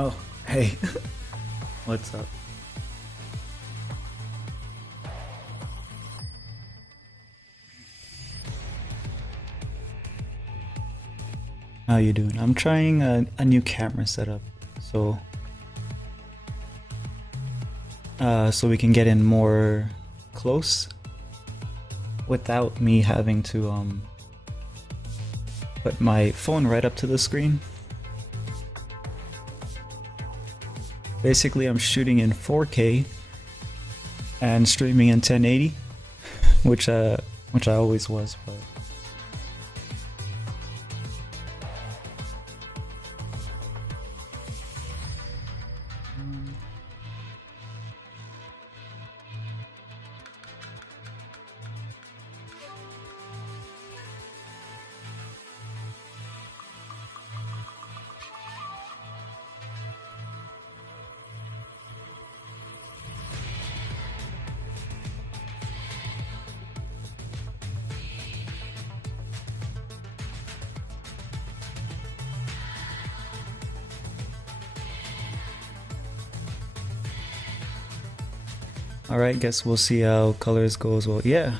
Oh, hey. What's up? How you doing? I'm trying a new camera setup, so so we can get in more close without me having to put my phone right up to the screen. Basically, I'm shooting in 4K and streaming in 1080, which I always was, but alright, guess we'll see how colors go as well. Yeah.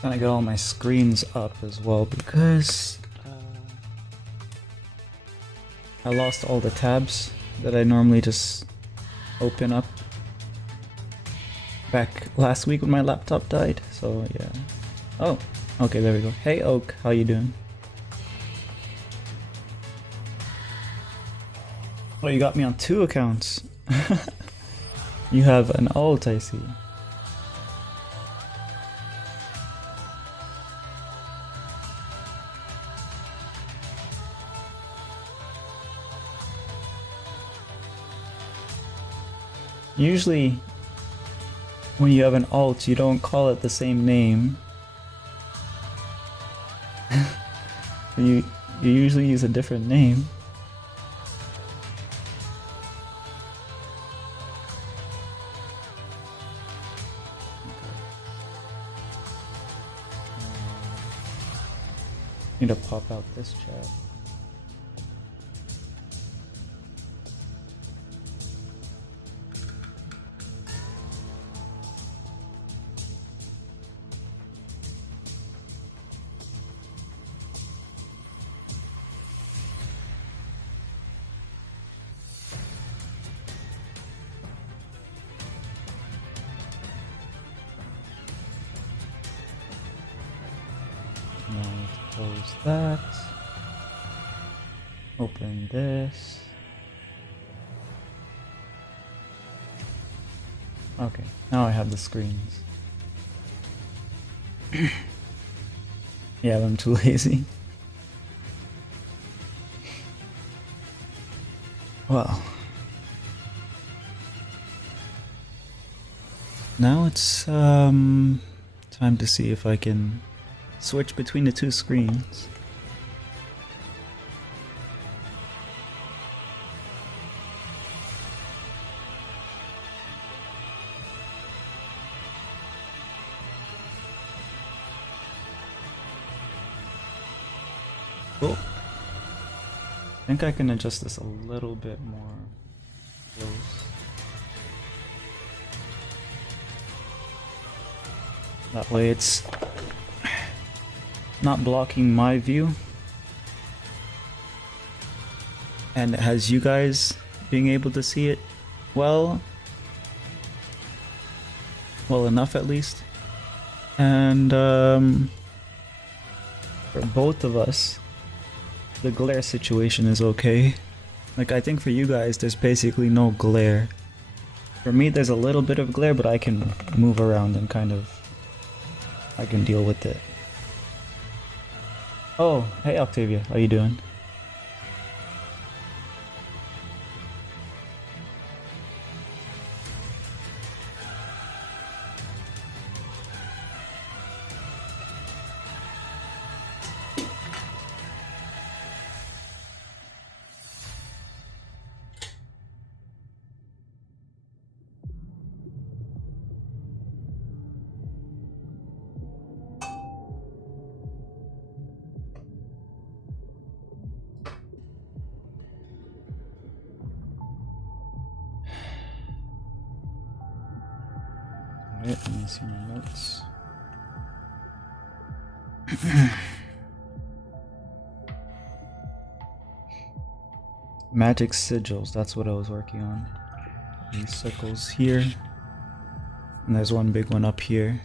Trying to get all my screens up as well because I lost all the tabs that I normally just open up back last week when my laptop died. So yeah. Oh, okay, there we go. Hey Oak, how you doing? Oh, you got me on 2 accounts. You have an alt, I see. Usually, when you have an alt, you don't call it the same name. you usually use a different name. Need to pop out this chat. Close that. Open this. Okay, now I have the screens. Yeah, I'm too lazy. Well, now it's time to see if I can switch between the 2 screens. Cool. I think I can adjust this a little bit more close. That way it's not blocking my view, and it has you guys being able to see it well enough at least, and for both of us the glare situation is okay. Like, I think for you guys there's basically no glare. For me there's a little bit of glare, but I can move around and I can deal with it. Oh, hey Octavia, how you doing? Alright, let me see my notes. Magic sigils, that's what I was working on. These circles here. And there's one big one up here.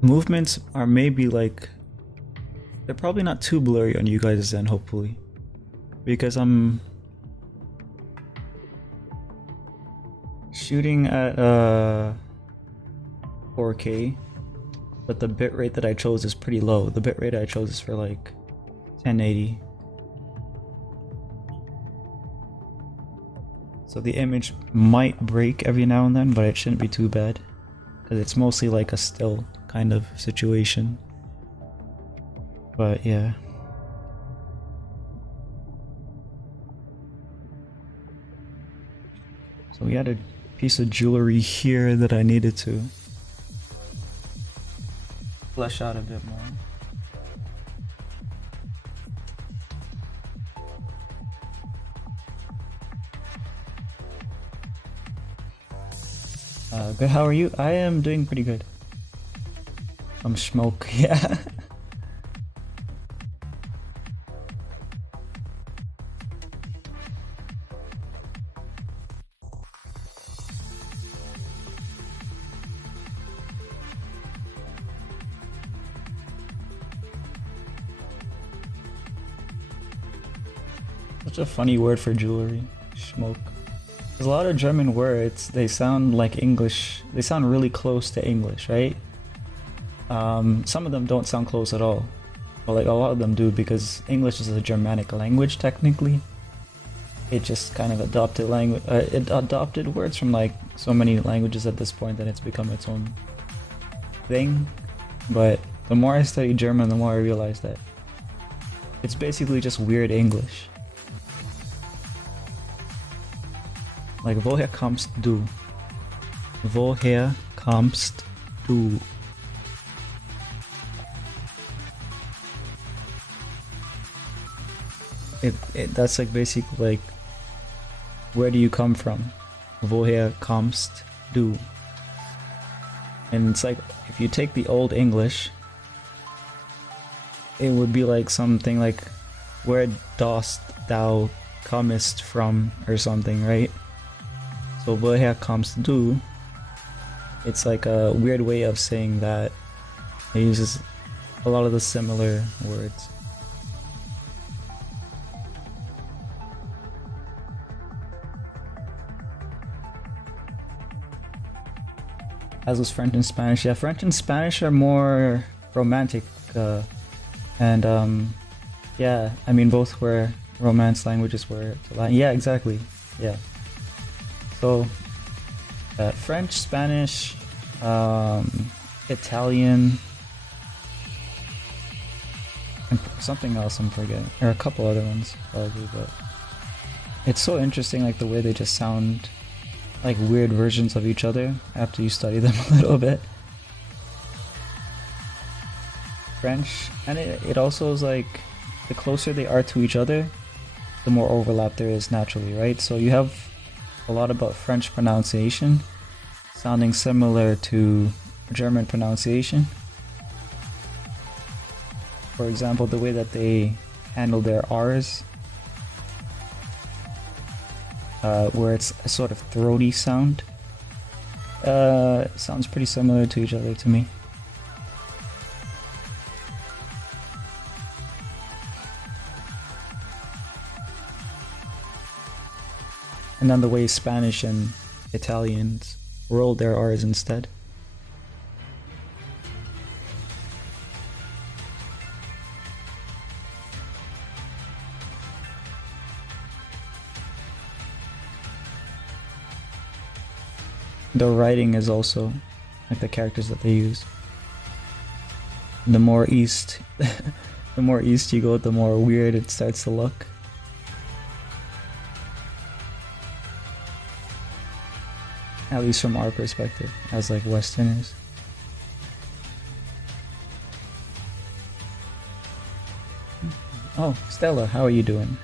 Movements are maybe like... they're probably not too blurry on you guys then, hopefully. Because I'm... shooting at 4K. But the bitrate that I chose is pretty low. The bitrate I chose is for like 1080. So the image might break every now and then, but it shouldn't be too bad. Because it's mostly like a still kind of situation. But yeah. So we had a piece of jewelry here that I needed to flesh out a bit more. Good, how are you? I am doing pretty good. Some smoke, yeah. Such a funny word for jewelry, smoke. There's a lot of German words, they sound like English, they sound really close to English, right? Some of them don't sound close at all. But like a lot of them do, because English is a Germanic language technically. It just kind of adopted language, it adopted words from like so many languages at this point that it's become its own thing. But the more I study German, the more I realize that it's basically just weird English. Like, woher kommst du? Woher kommst du? That's like basically like, where do you come from? Woher kommst du? And it's like, if you take the old English, it would be like something like, where dost thou comest from, or something, right? So woher kommst du? It's like a weird way of saying that. It uses a lot of the similar words. As was French and Spanish. Yeah, French and Spanish are more romantic, and yeah, I mean both were Romance languages were to Latin. Yeah, exactly. Yeah. So French, Spanish, Italian, and something else I'm forgetting, or a couple other ones probably. But it's so interesting, like the way they just sound like weird versions of each other after you study them a little bit. French, and it also is like, the closer they are to each other, the more overlap there is naturally, right? So you have a lot about French pronunciation sounding similar to German pronunciation. For example, the way that they handle their R's, where it's a sort of throaty sound, sounds pretty similar to each other to me. And then the way Spanish and Italians roll their R's instead. The writing is also like the characters that they use. The more east, the more east you go, the more weird it starts to look. At least from our perspective, as like Westerners. Oh, Stella, how are you doing?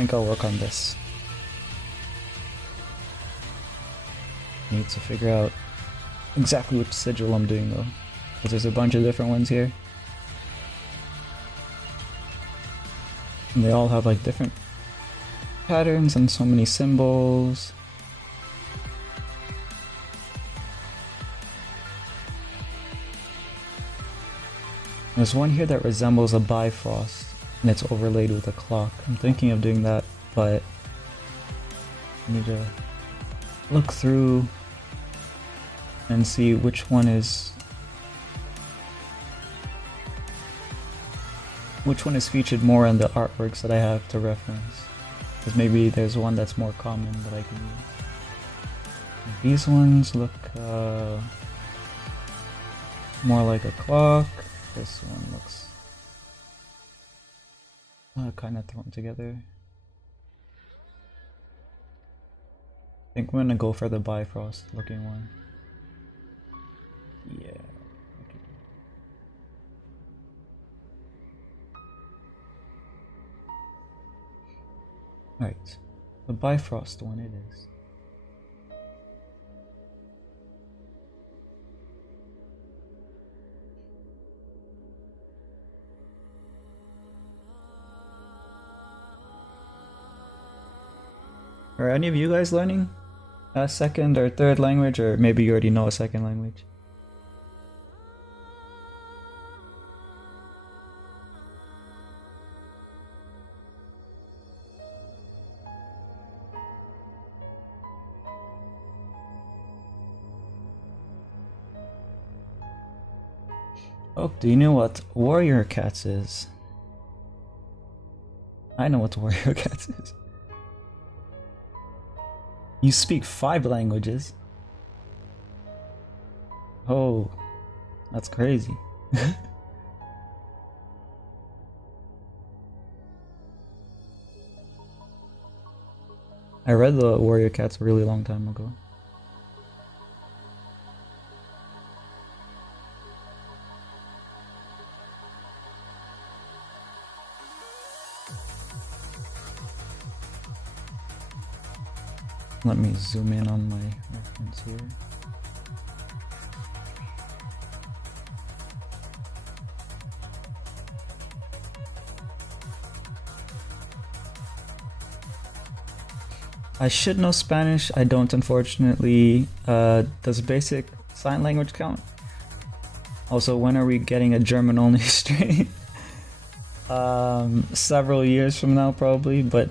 think I'll work on this. Need to figure out exactly which sigil I'm doing though, because there's a bunch of different ones here. And they all have like different patterns and so many symbols. There's one here that resembles a Bifrost and it's overlaid with a clock. I'm thinking of doing that, but I need to look through and see which one is featured more in the artworks that I have to reference. Because maybe there's one that's more common that I can use. These ones look more like a clock. This one looks kind of thrown together. I think I'm gonna go for the Bifrost looking one. Yeah. Right, the Bifrost one it is. Are any of you guys learning a second or third language, or maybe you already know a second language? Oh, do you know what Warrior Cats is? I know what Warrior Cats is. You speak 5 languages? Oh, that's crazy. I read the Warrior Cats a really long time ago. Let me zoom in on my reference here. I should know Spanish. I don't, unfortunately. Does basic sign language count? Also, when are we getting a German only stream? Several years from now, probably. But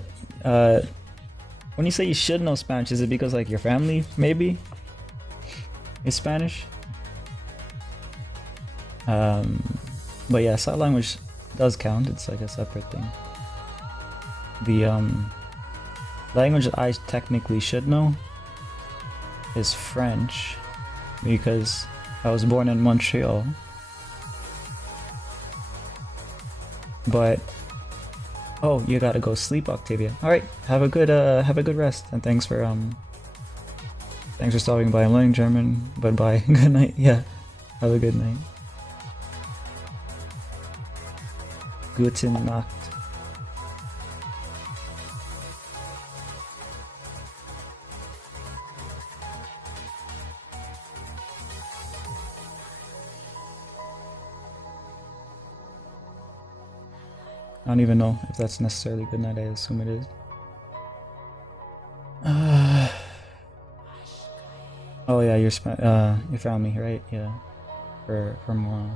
when you say you should know Spanish, is it because like your family maybe is Spanish? But yeah, sign language does count. It's like a separate thing. The language that I technically should know is French, because I was born in Montreal. But oh, you gotta go sleep, Octavia. All right, have a good rest, and thanks for stopping by. I'm learning German. But bye. Good night. Yeah, have a good night. Gute Nacht. I don't even know if that's necessarily good night. I assume it is. Oh yeah, you found me, right? Yeah, for more.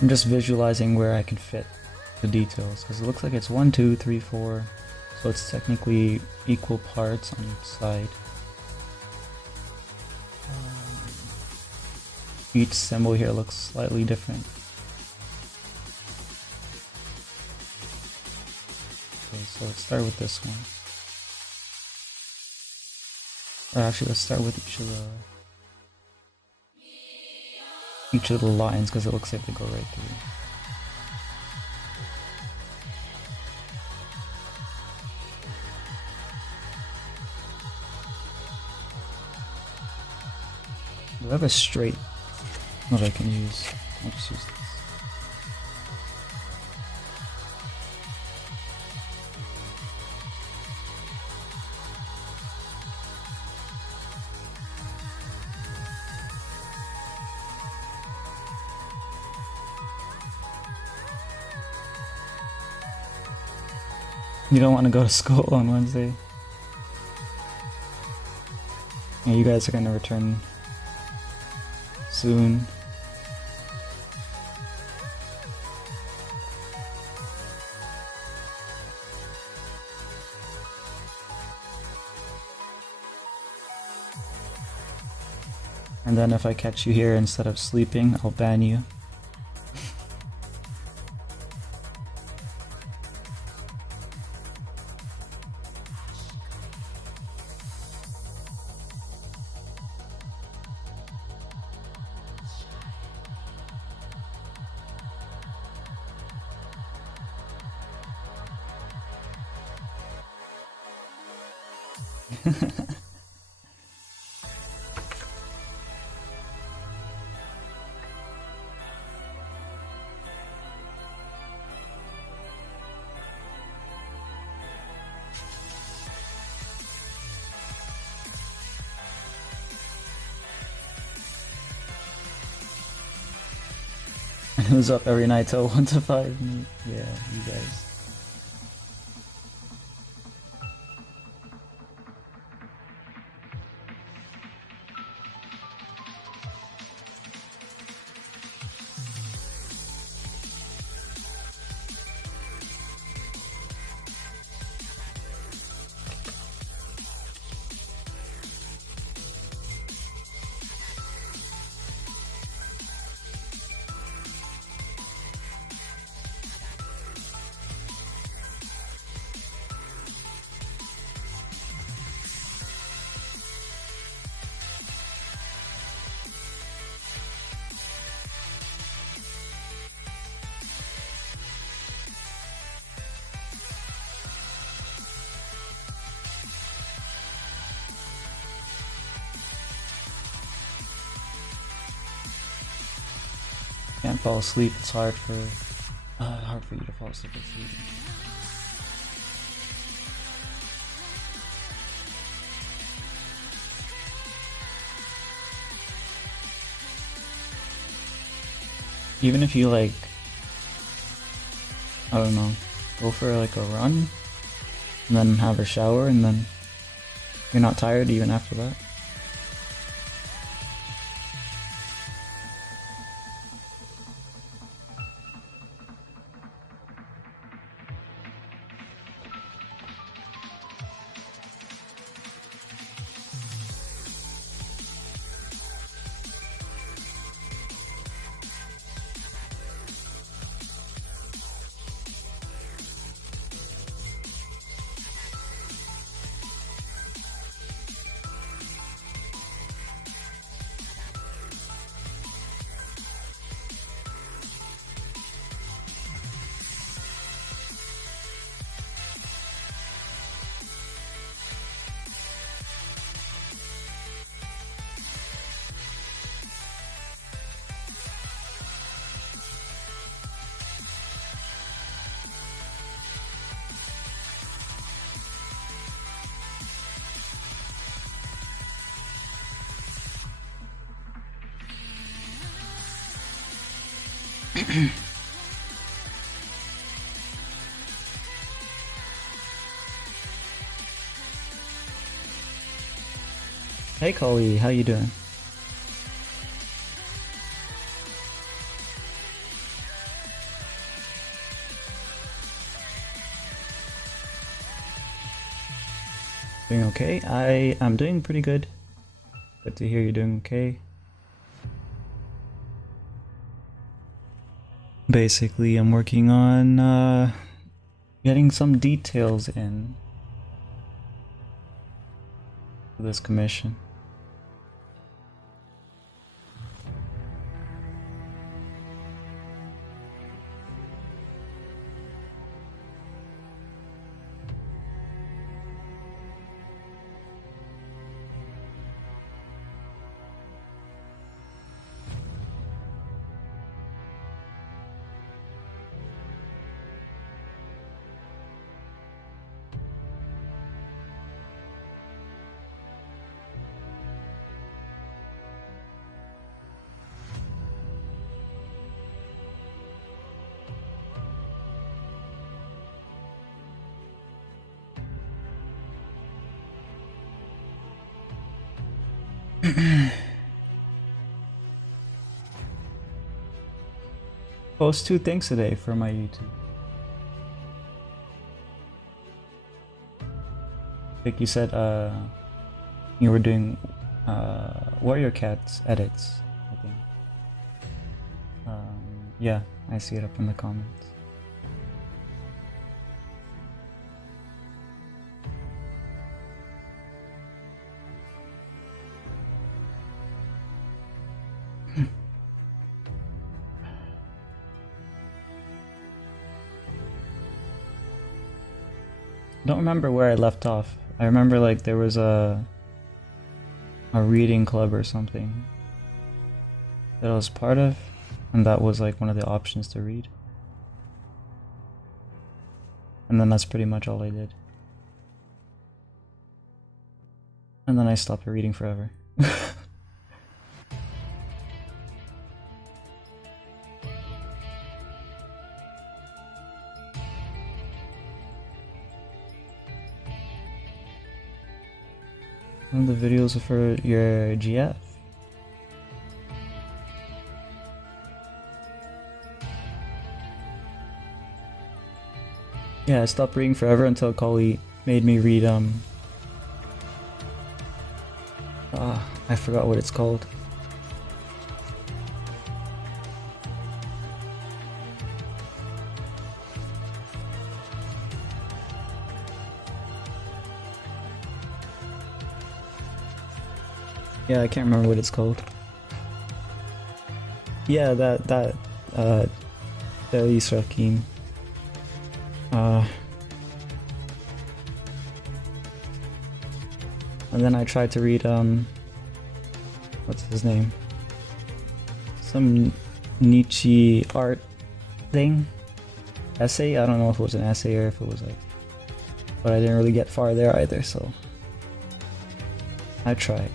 I'm just visualizing where I can fit the details, because it looks like it's 1, 2, 3, 4, so it's technically equal parts on each side. Each symbol here looks slightly different. Okay, so let's start with this one. Or actually, let's start with each of the lines because it looks like they go right through. Do I have a straight that I can use? I'll just use this. You don't want to go to school on Wednesday? Yeah, you guys are gonna return soon. And then if I catch you here instead of sleeping, I'll ban you. And who's up every night till 1 to 5? Yeah, you guys. Can't fall asleep. It's hard for you to fall asleep. Even if you like, I don't know, go for like a run and then have a shower and then you're not tired even after that. Hey Coley, how you doing? Doing okay? I'm doing pretty good. Good to hear you're doing okay. Basically, I'm working on getting some details in. for this commission. Post 2 things a day for my YouTube. Like you said, you were doing Warrior Cats edits, I think. Yeah, I see it up in the comments. Don't remember where I left off. I remember like there was a reading club or something that I was part of, and that was like one of the options to read. And then that's pretty much all I did. And then I stopped reading forever. One of the videos for your GF. Yeah, I stopped reading forever until Kali made me read I forgot what it's called. Yeah, I can't remember what it's called. Yeah, that Delis Rakim. And then I tried to read what's his name? Some Nietzsche art thing. Essay? I don't know if it was an essay or if it was like, but I didn't really get far there either, so I tried.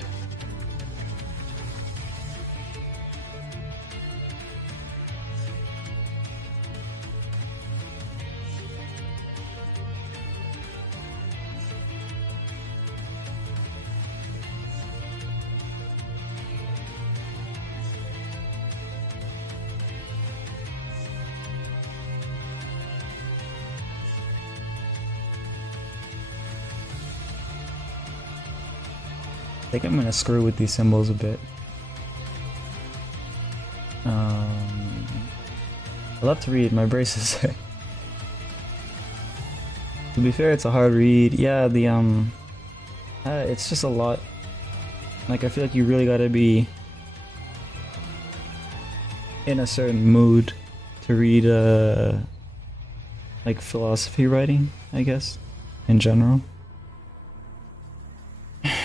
I think I'm gonna screw with these symbols a bit. I love to read, my braces. To be fair, it's a hard read. Yeah, the it's just a lot. Like I feel like you really gotta be in a certain mood to read like philosophy writing, I guess, in general.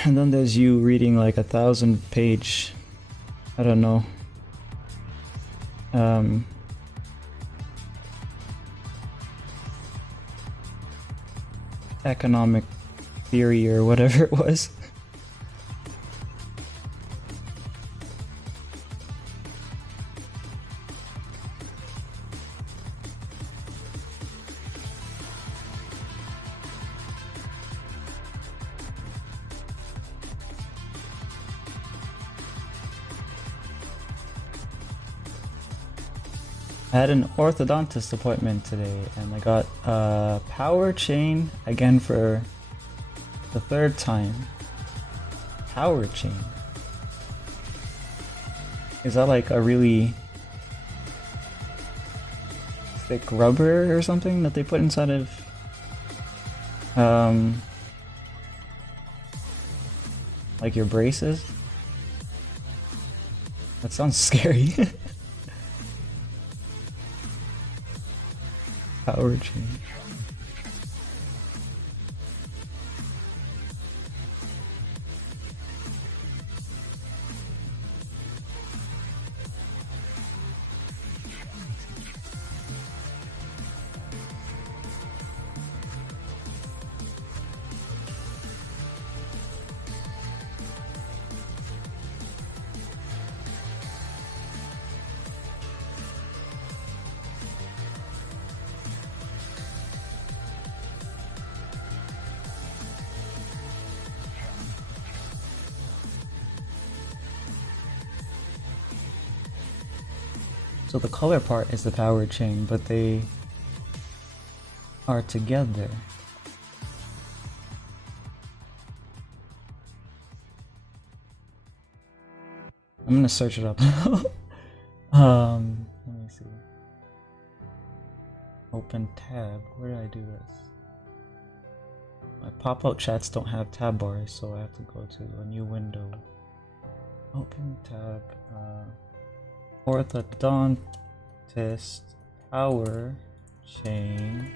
And then there's you reading like 1,000-page, I don't know, economic theory or whatever it was. I had an orthodontist appointment today and I got a power chain again for the 3rd time. Power chain? Is that like a really thick rubber or something that they put inside of Like your braces? That sounds scary. Power change. So the color part is the power chain, but they are together. I'm gonna search it up. Let me see. Open tab. Where did I do this? My pop-out chats don't have tab bars, so I have to go to a new window. Open tab. Orthodontist power chain.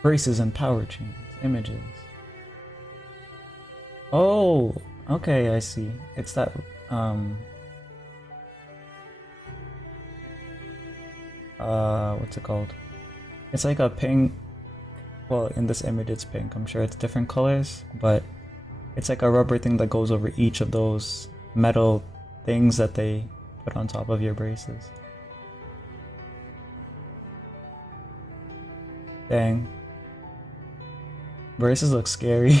Braces and power chains. Images. Oh, okay, I see. It's that what's it called? It's like a pink. Well, in this image it's pink. I'm sure it's different colors, but it's like a rubber thing that goes over each of those metal things that they put on top of your braces. Dang. Braces look scary.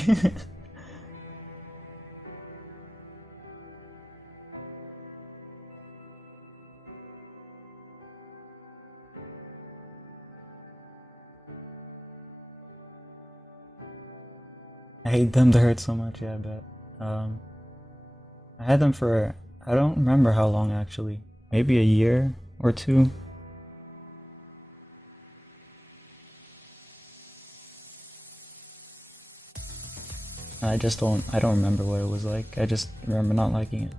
I hate them to hurt so much, yeah, I bet. I had them for, I don't remember how long actually. Maybe a year or two. I don't remember what it was like. I just remember not liking it.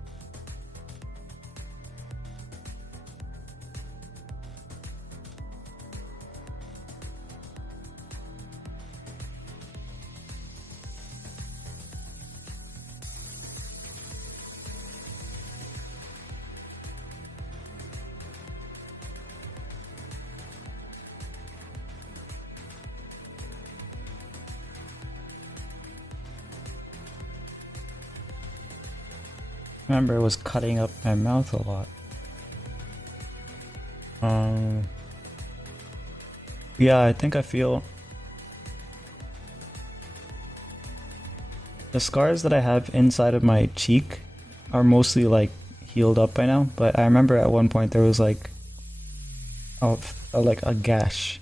I remember it was cutting up my mouth a lot. Yeah, I think I feel the scars that I have inside of my cheek are mostly like healed up by now, but I remember at one point there was like like a gash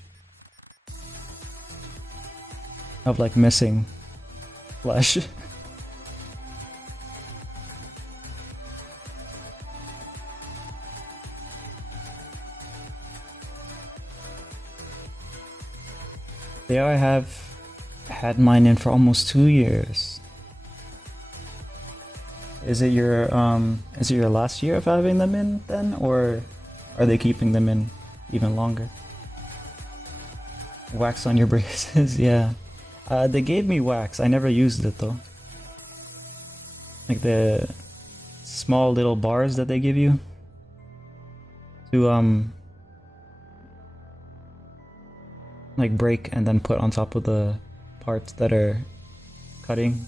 of like missing flesh. There I have had mine in for almost 2 years. Is it your last year of having them in then, or are they keeping them in even longer? Wax on your braces, yeah. They gave me wax. I never used it though. Like the small little bars that they give you to like break and then put on top of the parts that are cutting.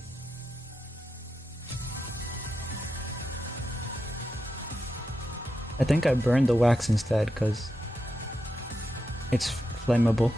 I think I burned the wax instead because it's flammable.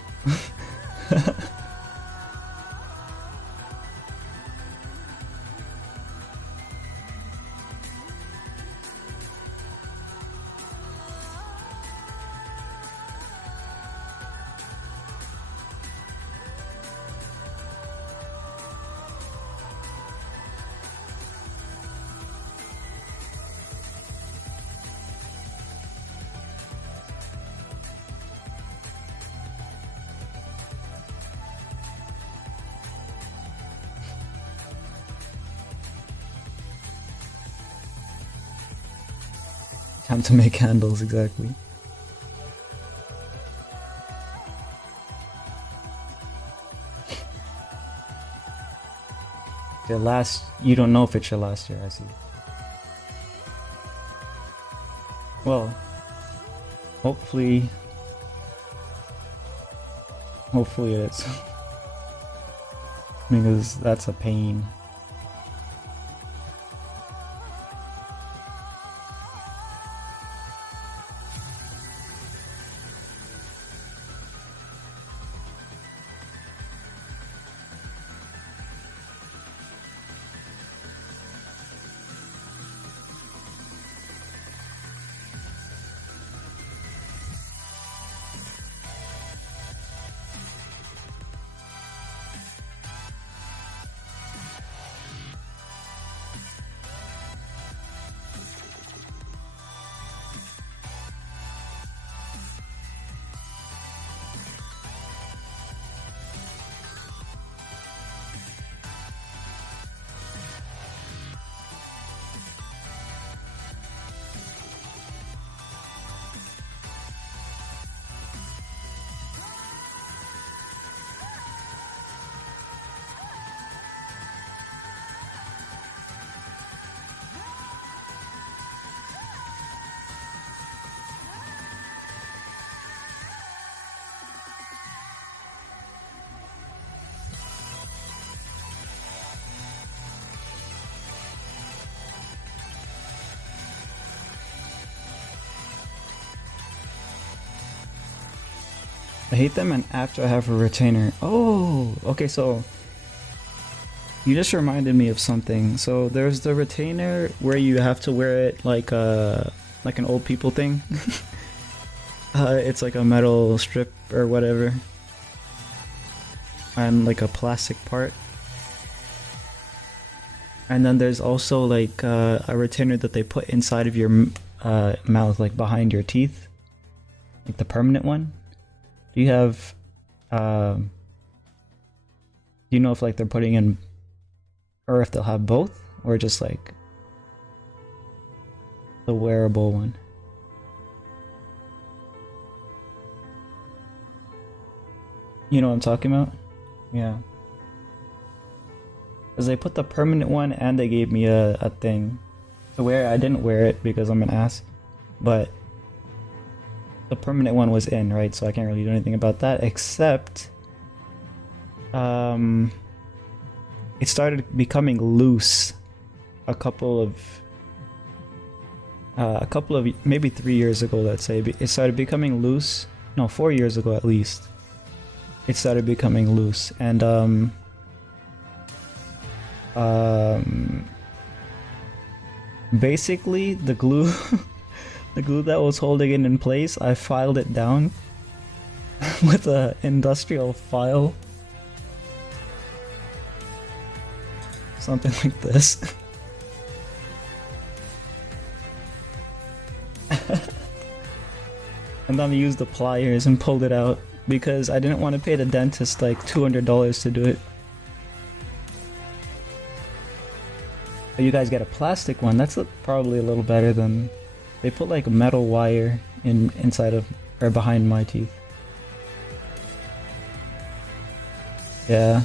Time to make candles, exactly. You don't know if it's your last year, I see. Well, hopefully it is. Because that's a pain. I hate them and after I have a retainer. Oh, okay, so you just reminded me of something. So there's the retainer where you have to wear it like an old people thing. It's like a metal strip or whatever. And like a plastic part. And then there's also like a retainer that they put inside of your mouth, like behind your teeth. Like the permanent one. Do you have, do you know if like they're putting in, or if they'll have both, or just like the wearable one? You know what I'm talking about? Yeah. Because they put the permanent one and they gave me a thing to wear. I didn't wear it because I'm an ass, but the permanent one was in, right? So I can't really do anything about that, except it started becoming loose a couple of maybe 3 years ago, let's say. It started becoming loose. No, 4 years ago at least. It started becoming loose, and basically the glue the glue that was holding it in place, I filed it down with a industrial file. Something like this. And then I used the pliers and pulled it out because I didn't want to pay the dentist like $200 to do it. But you guys get a plastic one. That's probably a little better than... They put like a metal wire inside of, or behind my teeth. Yeah.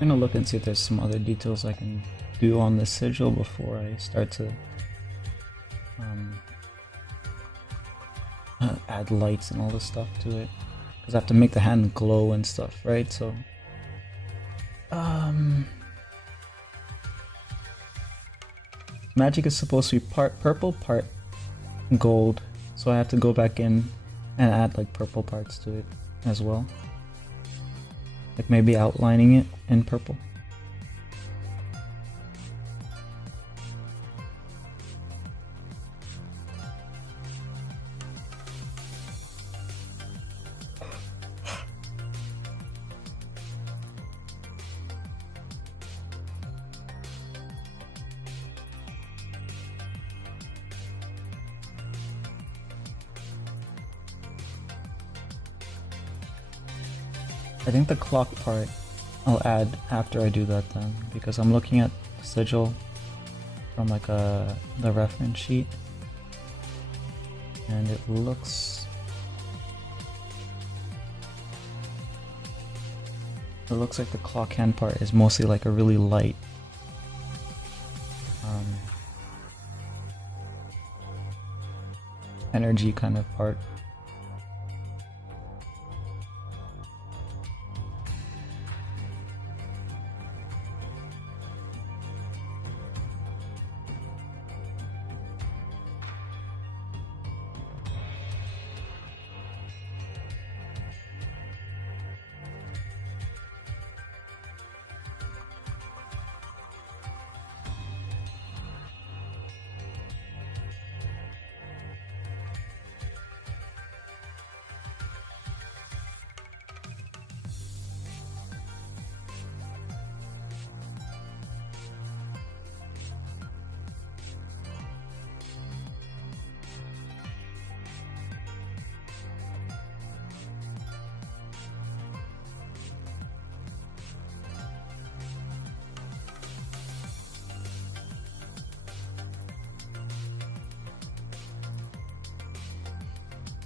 I'm gonna look and see if there's some other details I can do on this sigil before I start to add lights and all this stuff to it. Because I have to make the hand glow and stuff, right? So, magic is supposed to be part purple, part gold. So I have to go back in and add like purple parts to it as well. Like maybe outlining it in purple. I think the clock part I'll add after I do that then, because I'm looking at the sigil from like the reference sheet, and it looks like the clock hand part is mostly like a really light energy kind of part.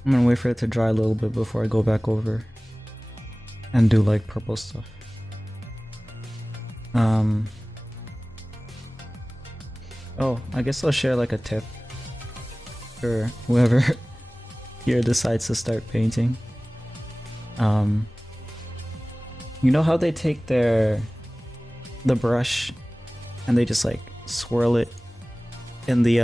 I'm gonna wait for it to dry a little bit before I go back over and do like purple stuff. Oh, I guess I'll share like a tip for whoever here decides to start painting. You know how they take the brush and they just like swirl it in the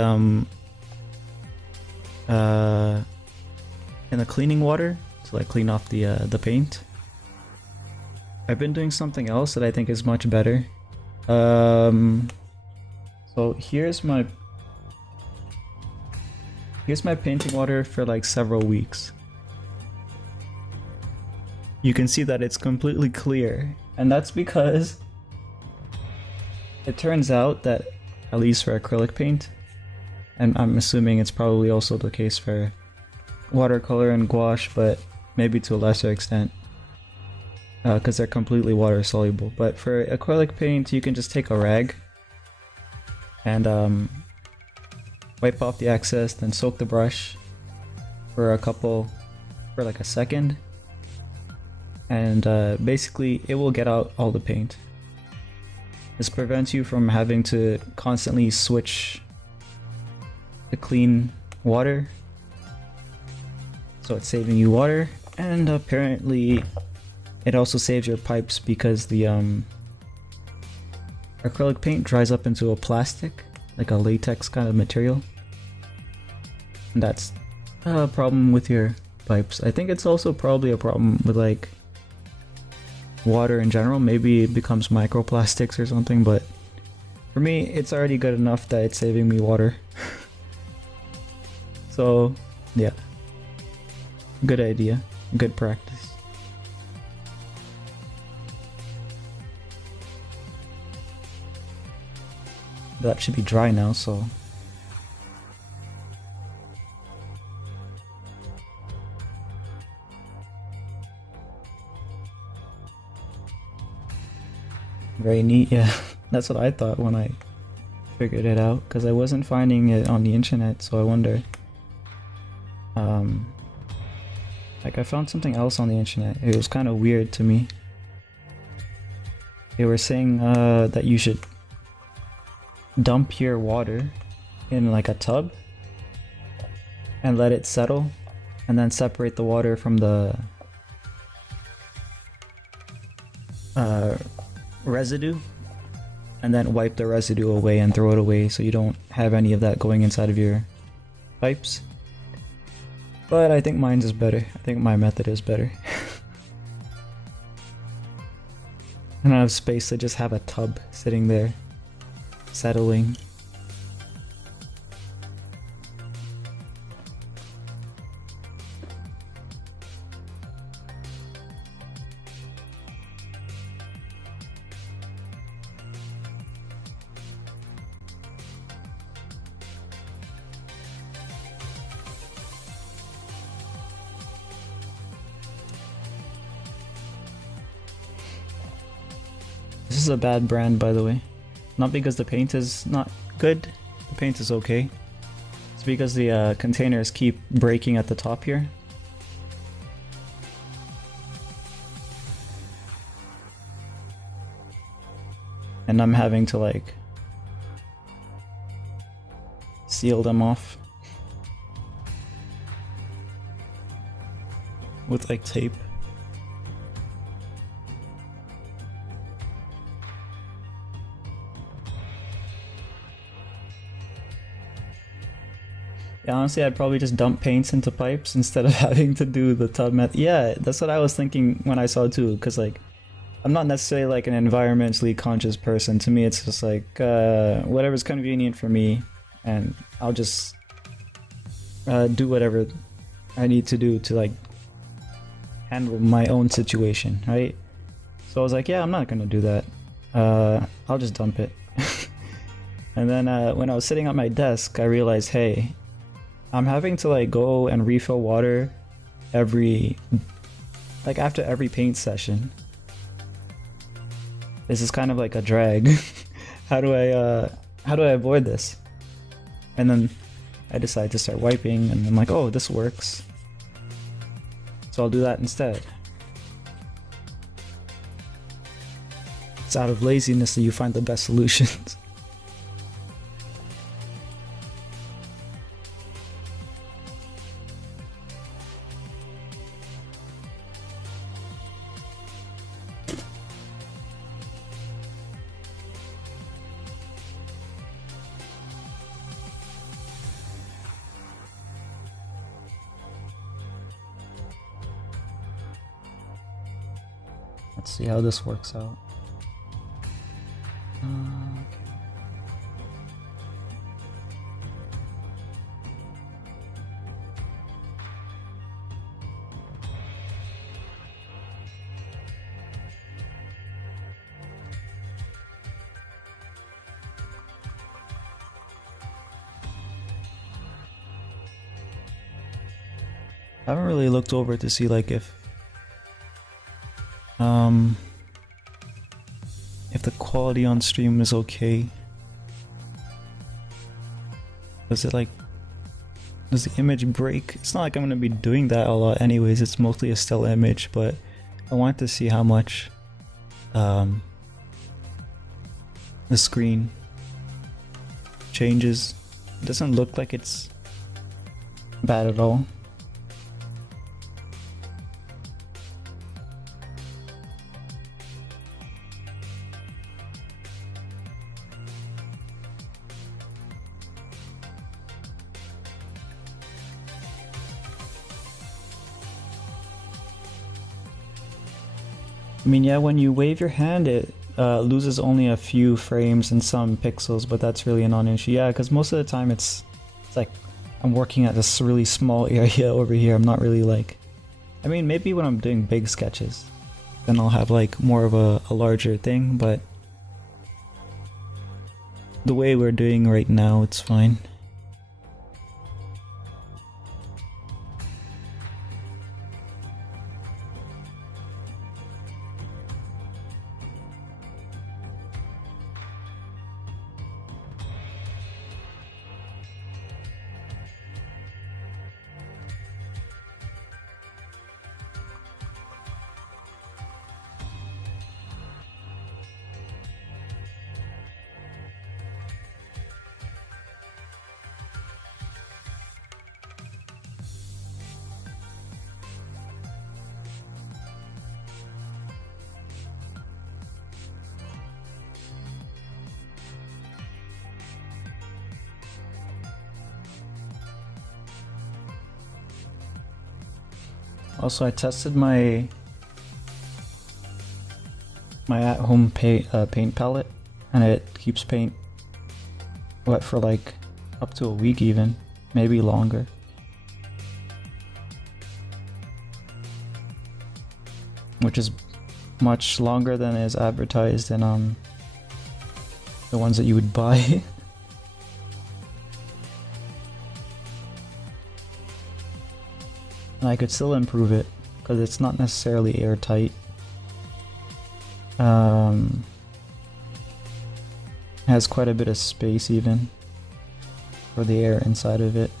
cleaning water to like clean off the paint? I've been doing something else that I think is much better. So here's my painting water for like several weeks. You can see that it's completely clear, and that's because it turns out that, at least for acrylic paint, and I'm assuming it's probably also the case for watercolor and gouache, but maybe to a lesser extent, because they're completely water soluble. But for acrylic paint, you can just take a rag and wipe off the excess, then soak the brush for like a second, and basically it will get out all the paint. This prevents you from having to constantly switch to clean water, so it's saving you water, and apparently it also saves your pipes because the acrylic paint dries up into a plastic, like a latex kind of material, and that's a problem with your pipes. I think it's also probably a problem with like water in general. Maybe it becomes microplastics or something, but for me it's already good enough that it's saving me water. So yeah, good idea, good practice. That should be dry now, so very neat. Yeah, that's what I thought when I figured it out, because I wasn't finding it on the internet, so I wonder. Like I found something else on the internet. It was kind of weird to me. they were saying that you should dump your water in like a tub and let it settle, and then separate the water from the residue, and then wipe the residue away and throw it away so you don't have any of that going inside of your pipes. But I think mine's is better. I think my method is better. I don't have space to just have a tub sitting there, settling. This is a bad brand, by the way. Not because the paint is not good, the paint is okay. It's because the containers keep breaking at the top here. And I'm having to like seal them off with like tape. Yeah, honestly, I'd probably just dump paints into pipes instead of having to do the tub method. Yeah, that's what I was thinking when I saw it too, because like, I'm not necessarily like an environmentally conscious person. To me, it's just like, whatever's convenient for me, and I'll just do whatever I need to do to like handle my own situation, right? So I was like, yeah, I'm not gonna do that. I'll just dump it. And then when I was sitting at my desk, I realized, hey, I'm having to like go and refill water after every paint session. This is kind of like a drag. How do I avoid this? And then I decided to start wiping, and I'm like, oh, this works. So I'll do that instead. It's out of laziness that you find the best solutions. Let's see how this works out. Okay. I haven't really looked over to see like if the quality on stream is okay. Does the image break? It's not like I'm gonna be doing that a lot anyways, it's mostly a still image, but I want to see how much the screen changes. It doesn't look like it's bad at all. I mean, yeah, when you wave your hand, it loses only a few frames and some pixels, but that's really a non-issue. Yeah, because most of the time it's like I'm working at this really small area over here. I'm not really like, I mean, maybe when I'm doing big sketches, then I'll have like more of a larger thing, but the way we're doing right now, it's fine. Also, I tested my at-home paint palette, and it keeps paint wet for like up to a week even, maybe longer. Which is much longer than is advertised in the ones that you would buy. And I could still improve it because it's not necessarily airtight. Has quite a bit of space even for the air inside of it.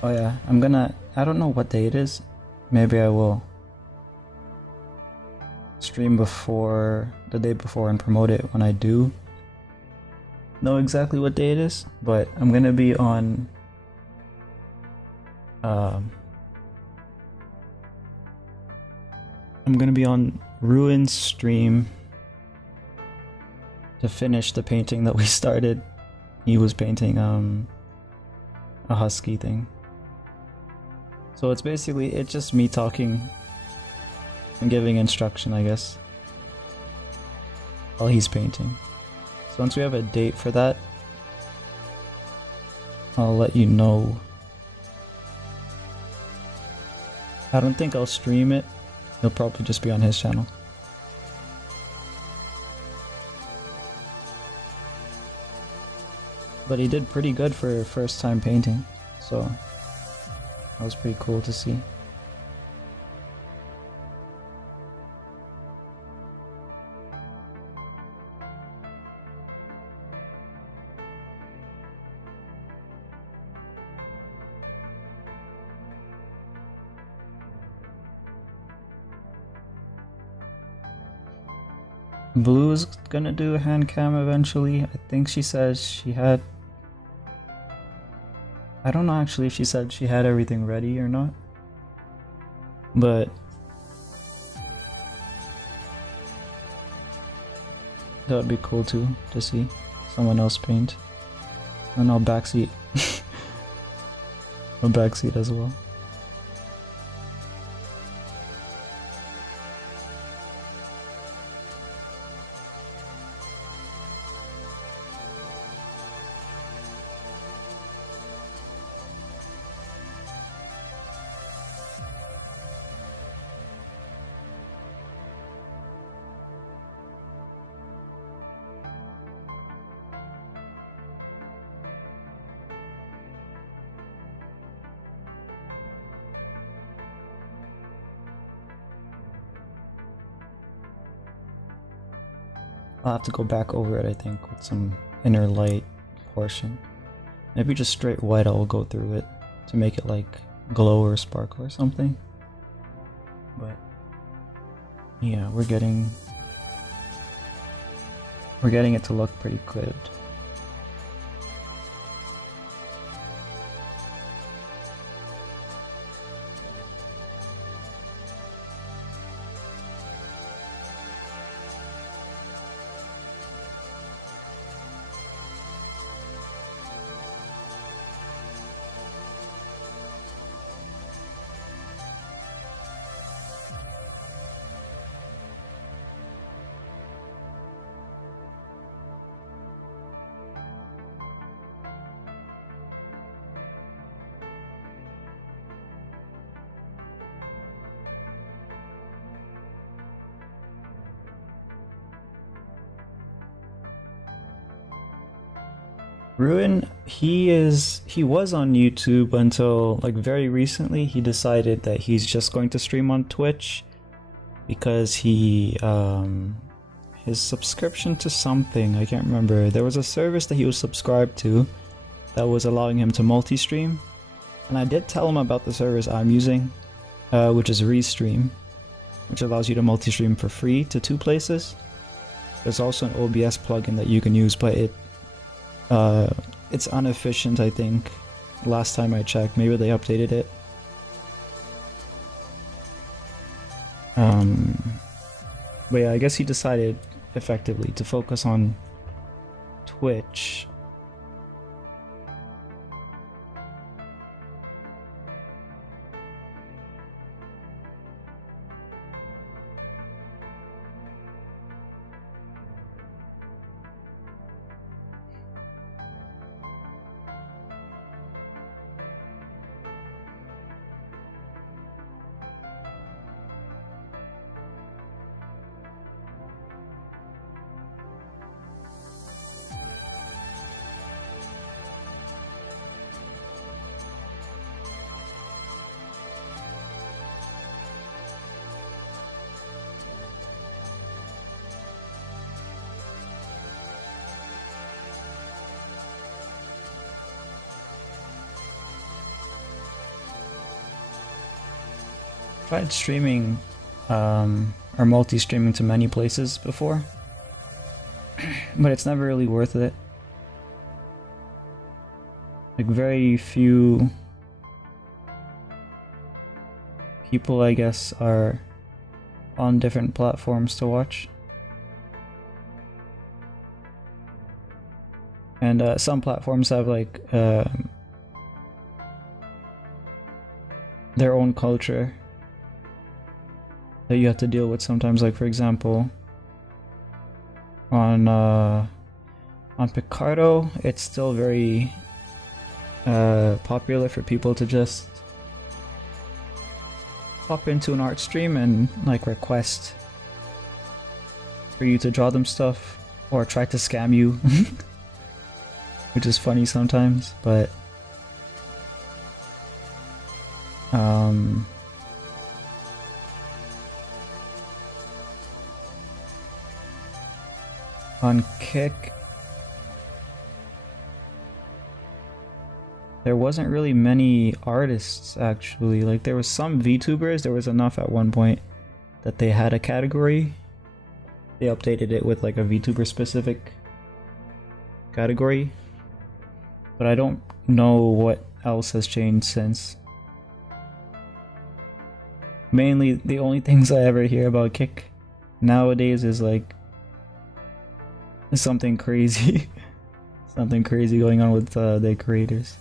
Oh yeah, I don't know what day it is. Maybe I will stream before, the day before, and promote it when I do know exactly what day it is. But I'm gonna be on Ruin's stream to finish the painting that we started. He was painting a husky thing. So it's basically, it's just me talking and giving instruction, I guess, while he's painting. So once we have a date for that, I'll let you know. I don't think I'll stream it. It'll probably just be on his channel. But he did pretty good for first time painting, so that was pretty cool to see. Blue's gonna do a hand cam eventually. I think she says she had... I don't know actually if she said she had everything ready or not. But that would be cool too, to see someone else paint. And I'll backseat. I'll backseat as well. I'll have to go back over it, I think, with some inner light portion. Maybe just straight white, I'll go through it to make it like glow or sparkle or something. But yeah, we're getting it to look pretty good. Ruin, he was on YouTube until like very recently. He decided that he's just going to stream on Twitch because his subscription to something, I can't remember. There was a service that he was subscribed to that was allowing him to multi-stream. And I did tell him about the service I'm using, which is Restream, which allows you to multi-stream for free to 2 places. There's also an OBS plugin that you can use, but it's inefficient, I think. Last time I checked, maybe they updated it. But yeah, I guess he decided effectively to focus on Twitch. Tried streaming or multi-streaming to many places before, but it's never really worth it. Like very few people, I guess, are on different platforms to watch. And some platforms have like their own culture that you have to deal with sometimes. Like for example, on Picarto, it's still very popular for people to just pop into an art stream and like request for you to draw them stuff or try to scam you, which is funny sometimes, but on Kick, there wasn't really many artists actually. Like there was some VTubers, there was enough at one point that they had a category. They updated it with like a VTuber specific category, but I don't know what else has changed since. Mainly the only things I ever hear about Kick nowadays is like something crazy something crazy going on with their creators.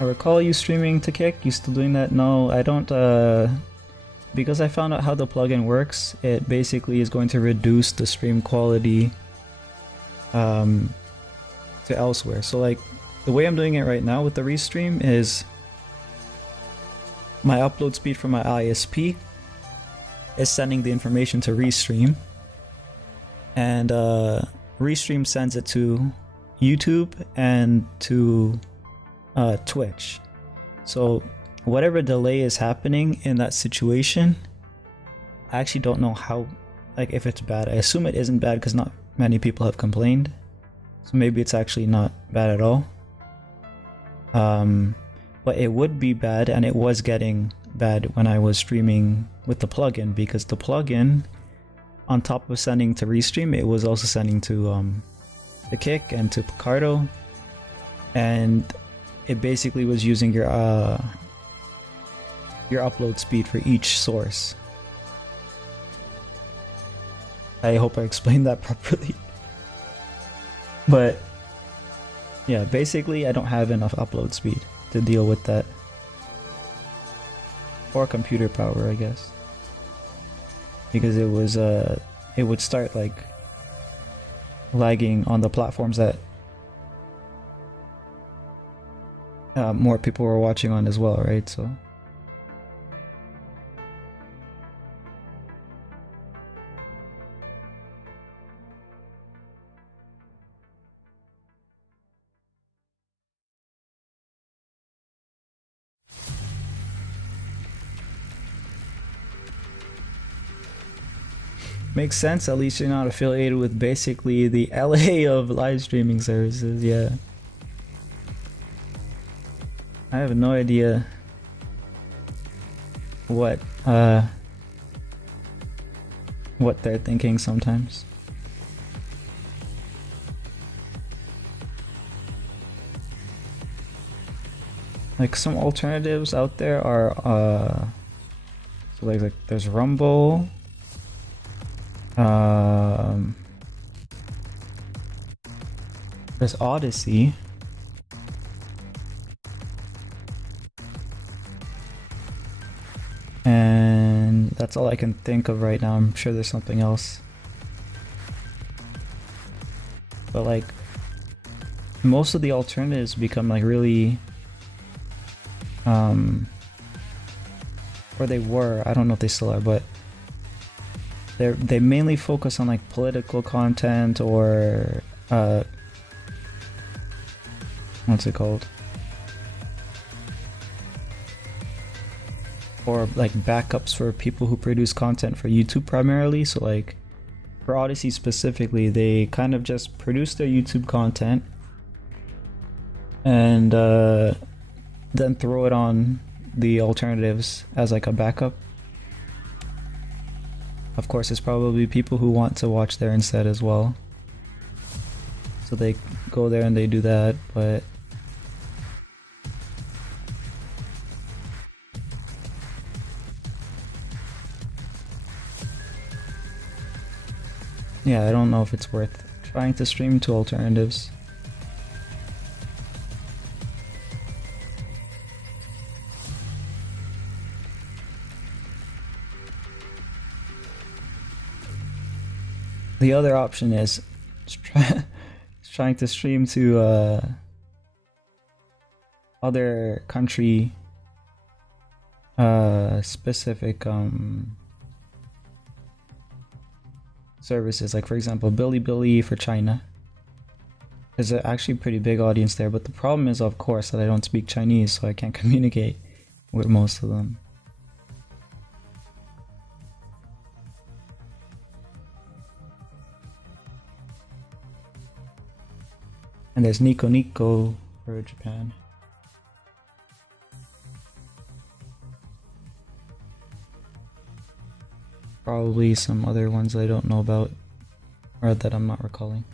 I recall you streaming to Kick. You still doing that? No, I don't, because I found out how the plugin works. It basically is going to reduce the stream quality to elsewhere. So like the way I'm doing it right now with the Restream is my upload speed from my ISP is sending the information to Restream, and Restream sends it to YouTube and to Twitch. So whatever delay is happening in that situation, I actually don't know how, like, if it's bad. I assume it isn't bad because not many people have complained. So maybe it's actually not bad at all. But it would be bad, and it was getting bad when I was streaming with the plugin, because the plugin, on top of sending to Restream, it was also sending to the Kick and to Picardo, and it basically was using your upload speed for each source. I hope I explained that properly. But yeah, basically I don't have enough upload speed to deal with that. Or computer power, I guess. Because it was it would start like lagging on the platforms that more people were watching on as well, right? So makes sense. At least you're not affiliated with basically the LA of live streaming services. Yeah, I have no idea what they're thinking sometimes. Like, some alternatives out there are so like there's Rumble. There's Odyssey. And that's all I can think of right now. I'm sure there's something else. But like, most of the alternatives become like really or they were, I don't know if they still are, but they mainly focus on like political content or what's it called? Or like backups for people who produce content for YouTube primarily. So like for Odyssey specifically, they kind of just produce their YouTube content and then throw it on the alternatives as like a backup. Of course, there's probably people who want to watch there instead as well, so they go there and they do that. But yeah, I don't know if it's worth trying to stream to alternatives. The other option is trying to stream to other country specific services, like for example Bilibili for China. There's actually a pretty big audience there, but the problem is, of course, that I don't speak Chinese, so I can't communicate with most of them. And there's Nico Nico for Japan. Probably some other ones I don't know about, or that I'm not recalling.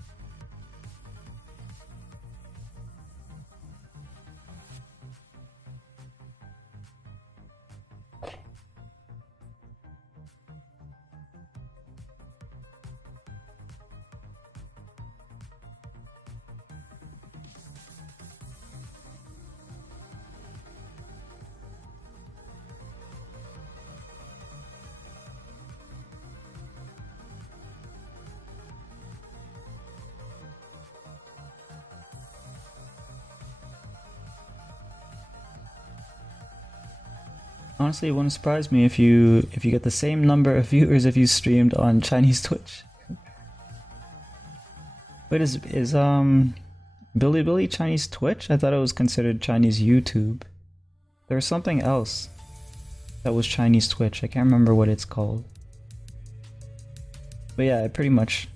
Honestly, it wouldn't surprise me if you get the same number of viewers if you streamed on Chinese Twitch. Wait, is Bilibili Chinese Twitch? I thought it was considered Chinese YouTube. There's something else that was Chinese Twitch. I can't remember what it's called. But yeah, pretty much.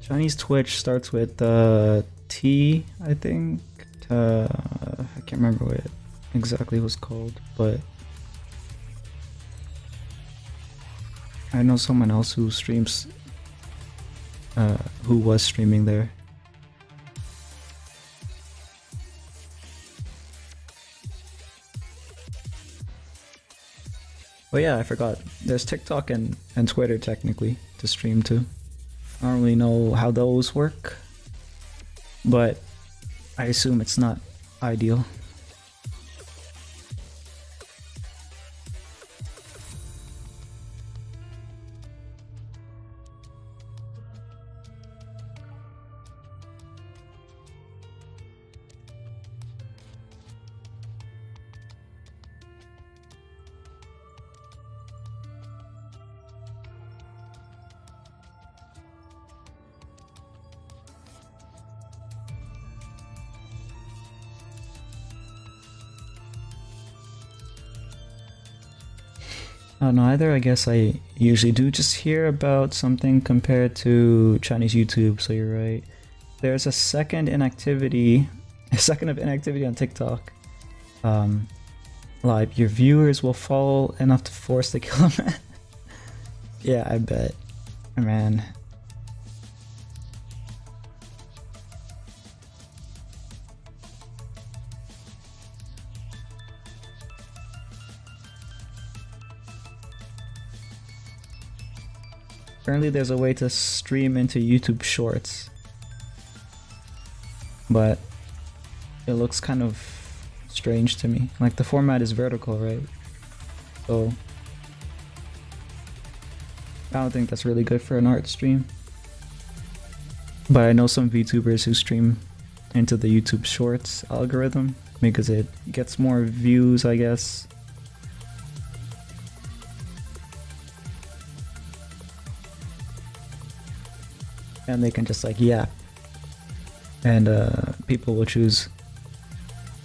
Chinese Twitch starts with T, I think. I can't remember what it exactly was called, but I know someone else who streams, who was streaming there. But yeah, I forgot. There's TikTok and Twitter technically to stream to. I don't really know how those work, but I assume it's not ideal. I don't know either. I guess I usually do just hear about something compared to Chinese YouTube, so you're right. There's a second of inactivity on TikTok. Like your viewers will fall enough to force the kill a man. Yeah, I bet. Man. Apparently there's a way to stream into YouTube Shorts, but it looks kind of strange to me. Like the format is vertical, right? So I don't think that's really good for an art stream. But I know some VTubers who stream into the YouTube Shorts algorithm because it gets more views, I guess. And they can just like yap, and people will choose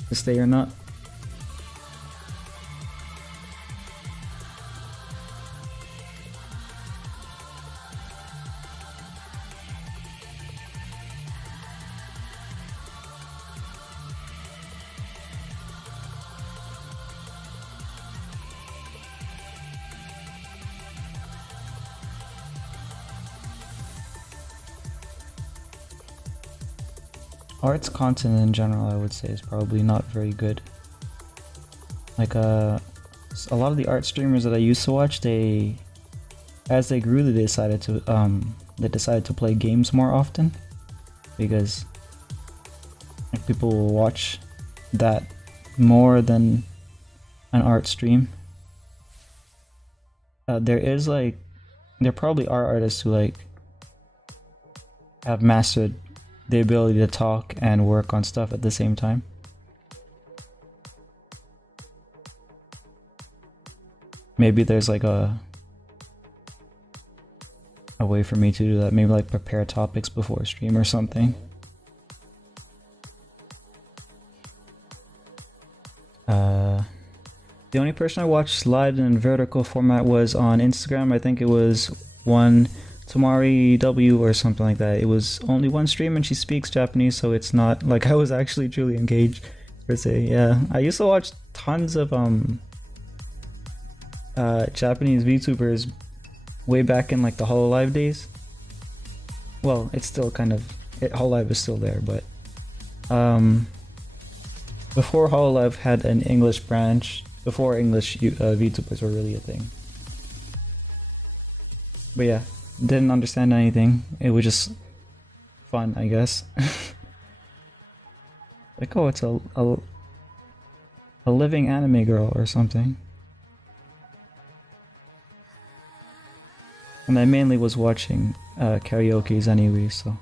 to stay or not. Arts content in general, I would say, is probably not very good. Like a lot of the art streamers that I used to watch, as they grew, they decided to play games more often, because like, people will watch that more than an art stream. There probably are artists who like have mastered the ability to talk and work on stuff at the same time. Maybe there's like a way for me to do that. Maybe like prepare topics before a stream or something. The only person I watched live in vertical format was on Instagram. I think it was one Tamari W or something like that. It was only one stream and she speaks Japanese, so it's not like I was actually truly engaged per se. Yeah, I used to watch tons of Japanese VTubers way back in like the Hololive days. Well, it's still kind of Hololive is still there, but before Hololive had an English branch, before English VTubers were really a thing. But yeah, didn't understand anything. It was just fun, I guess. Like, oh, it's a living anime girl or something. And I mainly was watching karaoke's anyway, so.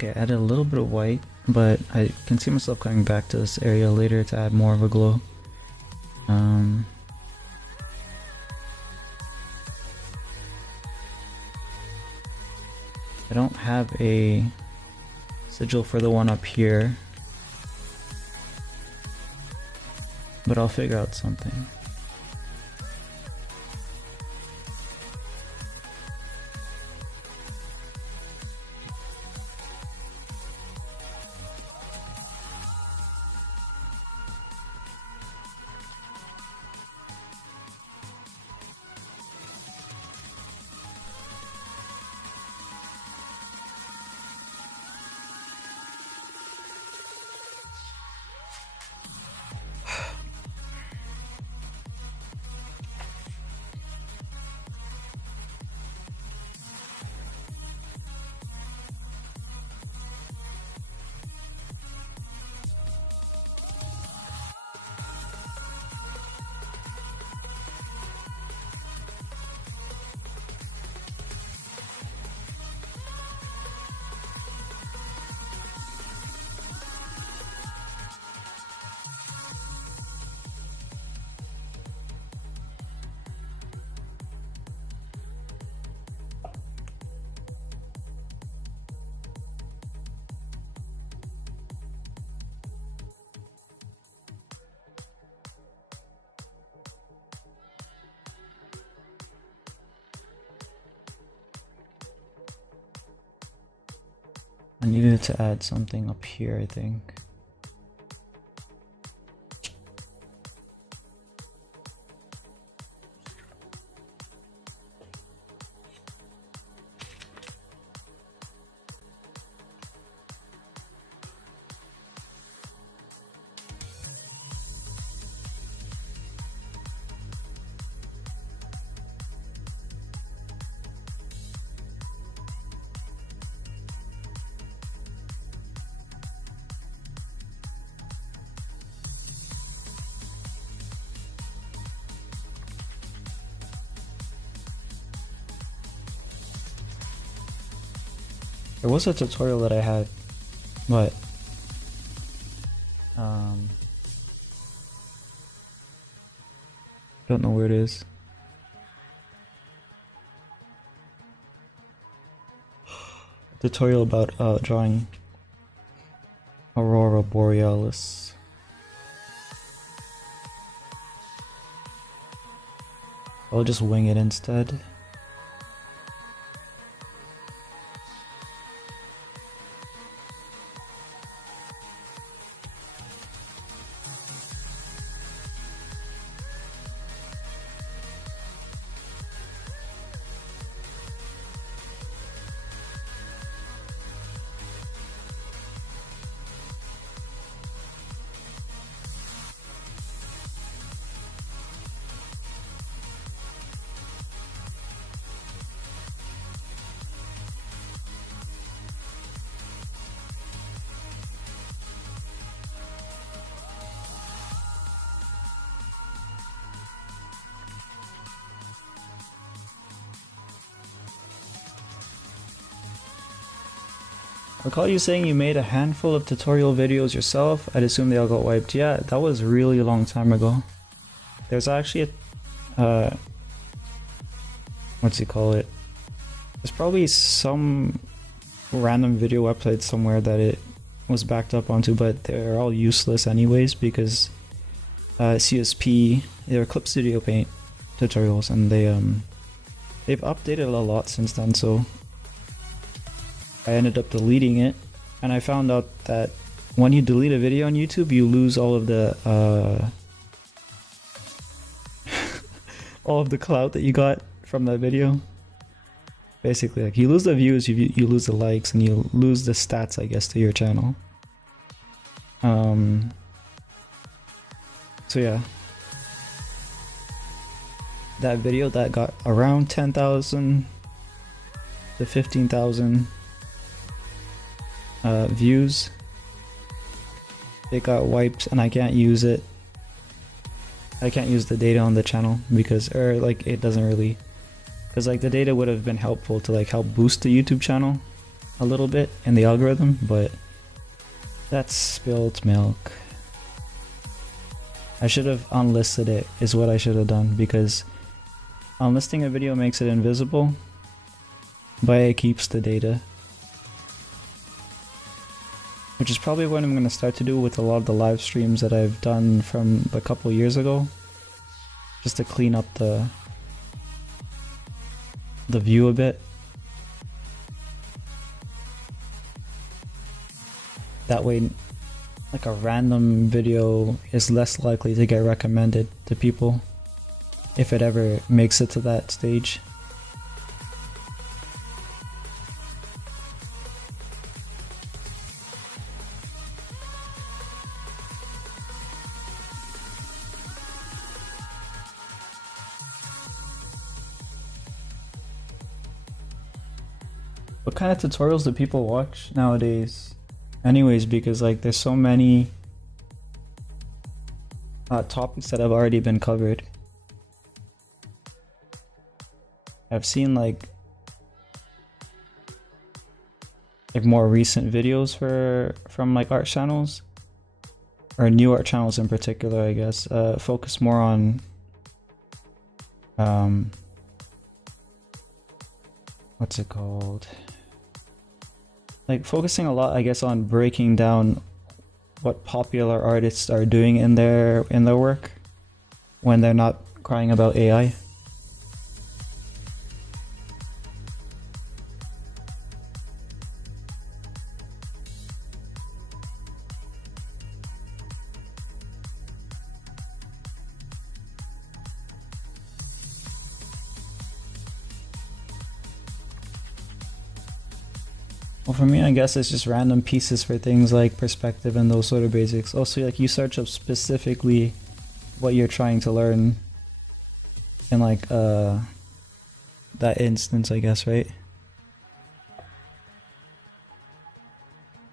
Okay, I added a little bit of white, but I can see myself coming back to this area later to add more of a glow. I don't have a sigil for the one up here, but I'll figure out something. I needed to add something up here, I think. There was a tutorial that I had, but don't know where it is. Tutorial about drawing Aurora Borealis. I'll just wing it instead. I recall you saying you made a handful of tutorial videos yourself. I'd assume they all got wiped. Yeah, that was really a long time ago. There's actually a what's you call it? There's probably some random video website somewhere that it was backed up onto, but they're all useless anyways because CSP, they're Clip Studio Paint tutorials, and they've updated a lot since then. So I ended up deleting it, and I found out that when you delete a video on YouTube, you lose all of the all of the clout that you got from that video. Basically, like, you lose the views, you lose the likes, and you lose the stats, I guess, to your channel. So yeah, that video that got around 10,000 to 15,000 views, it got wiped, and I can't use it. I can't use the data on the channel because, or like, it doesn't really, because like the data would have been helpful to like help boost the YouTube channel, a little bit in the algorithm, but that's spilled milk. I should have unlisted it, is what I should have done, because unlisting a video makes it invisible, but it keeps the data. Which is probably what I'm going to start to do with a lot of the live streams that I've done from a couple years ago. Just to clean up the view a bit. That way, like a random video is less likely to get recommended to people if it ever makes it to that stage. What kind of tutorials do people watch nowadays? Anyways, because like there's so many topics that have already been covered. I've seen like more recent videos from like art channels, or new art channels in particular, I guess, focus more on what's it called? Like focusing a lot, I guess, on breaking down what popular artists are doing in their work when they're not crying about AI. Well, for me, I guess it's just random pieces for things like perspective and those sort of basics. Also, like you search up specifically what you're trying to learn in like that instance, I guess, right?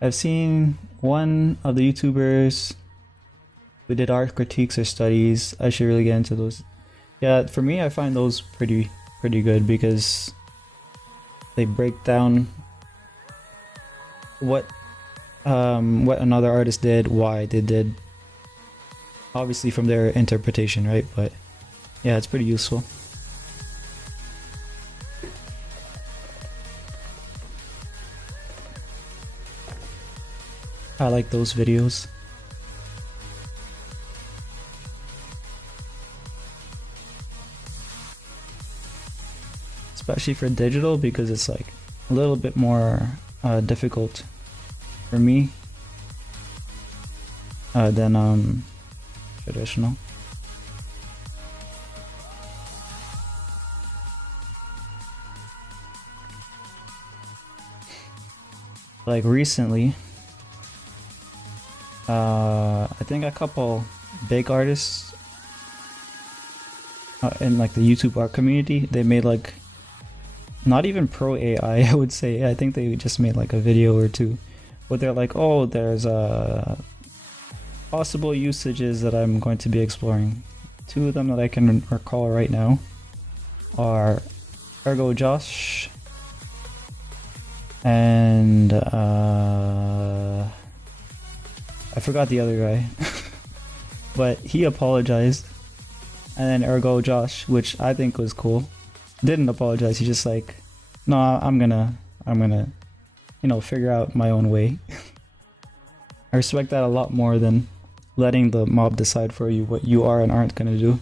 I've seen one of the YouTubers who did art critiques or studies. I should really get into those. Yeah, for me, I find those pretty good because they break down what another artist did, why they did, obviously from their interpretation, right? But yeah, it's pretty useful. I like those videos. Especially for digital, because it's like a little bit more difficult for me than traditional. Like recently, I think a couple big artists in like the YouTube art community, they made like not even pro AI, I would say. I think they just made like a video or two, but they're like, oh, there's possible usages that I'm going to be exploring. Two of them that I can recall right now are Ergo Josh and I forgot the other guy, but he apologized, and then Ergo Josh, which I think was cool, didn't apologize. He just like, no, I'm gonna, you know, figure out my own way. I respect that a lot more than letting the mob decide for you what you are and aren't gonna do.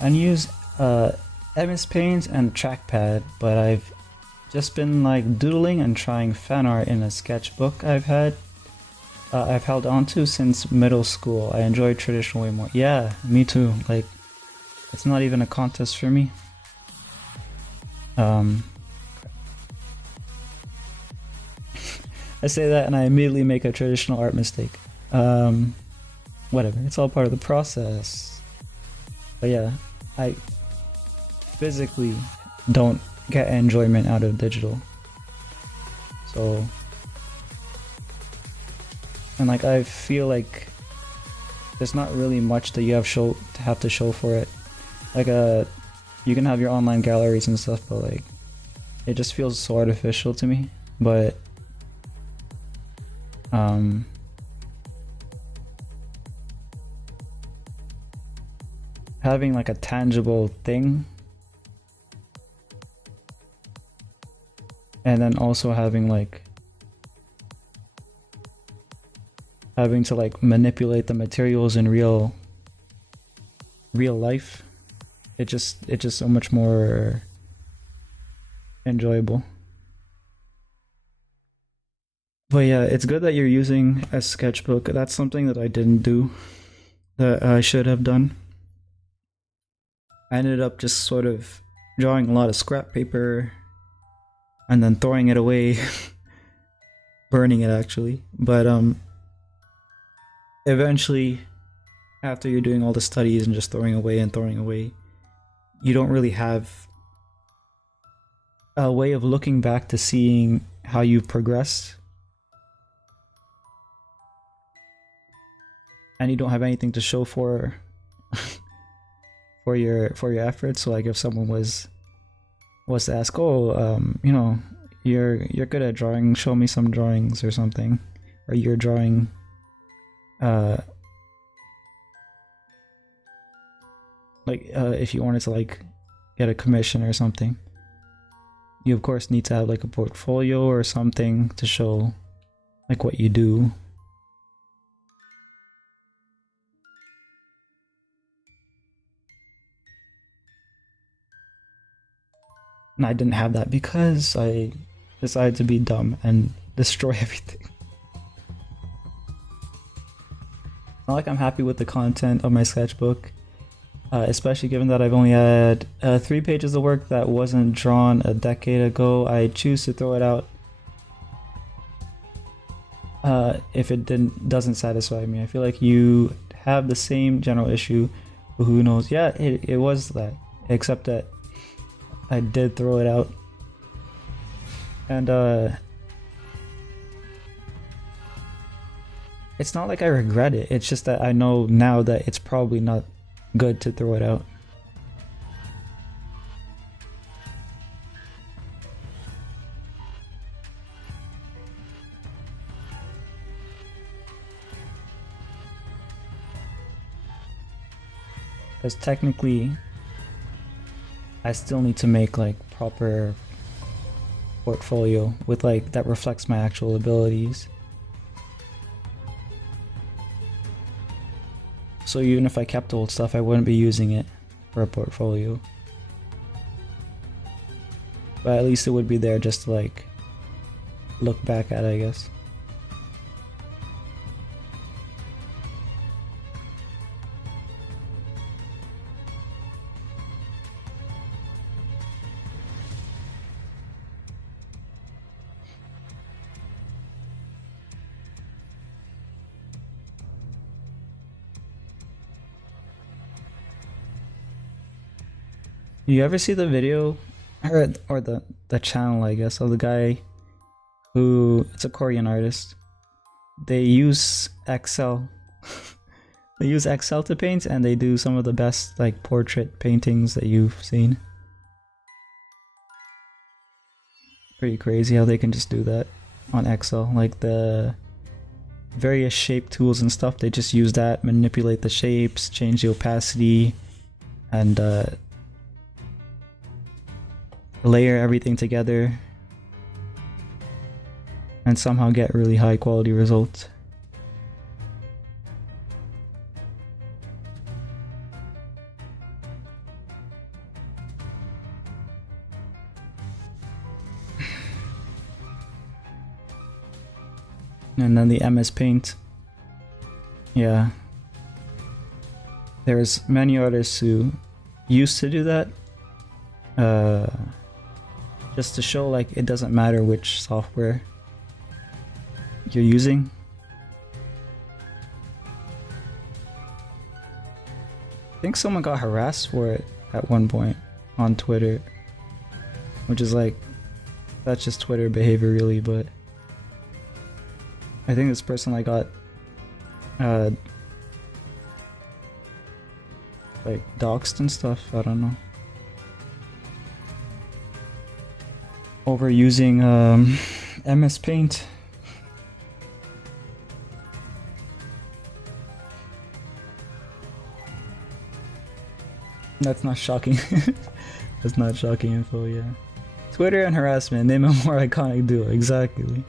I use MS Paint and Trackpad, but I've just been like doodling and trying fan art in a sketchbook I've held on to since middle school. I enjoy traditional way more. Yeah, me too. Like, it's not even a contest for me. I say that and I immediately make a traditional art mistake. Whatever, it's all part of the process. But yeah, I physically don't get enjoyment out of digital. So, and like I feel like there's not really much that you have to show for it. Like you can have your online galleries and stuff, but like it just feels so artificial to me. But having like a tangible thing, and then also having to like manipulate the materials in real life, it's just so much more enjoyable. But yeah, it's good that you're using a sketchbook. That's something that I didn't do that I should have done. I ended up just sort of drawing a lot of scrap paper and then throwing it away, burning it actually. But eventually, after you're doing all the studies and just throwing away, you don't really have a way of looking back to seeing how you've progressed. And you don't have anything to show for your efforts. So like if someone was to ask, oh, you're good at drawing, show me some drawings or something, or you're drawing if you wanted to like get a commission or something, you of course need to have like a portfolio or something to show like what you do. And I didn't have that because I decided to be dumb and destroy everything. It's not like I'm happy with the content of my sketchbook, especially given that I've only had 3 pages of work that wasn't drawn a decade ago. I choose to throw it out if it doesn't satisfy me. I feel like you have the same general issue, but who knows? Yeah, it was that, except that I did throw it out. And it's not like I regret it, it's just that I know now that it's probably not good to throw it out. Because technically I still need to make like proper portfolio with like that reflects my actual abilities. So even if I kept old stuff, I wouldn't be using it for a portfolio. But at least it would be there just to like look back at, I guess. You ever see the video or the channel, I guess, of the guy who, it's a Korean artist. They use Excel. They use Excel to paint, and they do some of the best like portrait paintings that you've seen. Pretty crazy how they can just do that on Excel. Like the various shape tools and stuff, they just use that, manipulate the shapes, change the opacity, and layer everything together and somehow get really high quality results. And then the MS Paint. Yeah. There's many artists who used to do that. Just to show like it doesn't matter which software. you're using. I think someone got harassed for it at one point on Twitter, which is like, that's just Twitter behavior really, but I think this person like got like doxed and stuff, I don't know. Over using MS Paint. That's not shocking. That's not shocking info, yeah. Twitter and harassment, name a more iconic duo, exactly.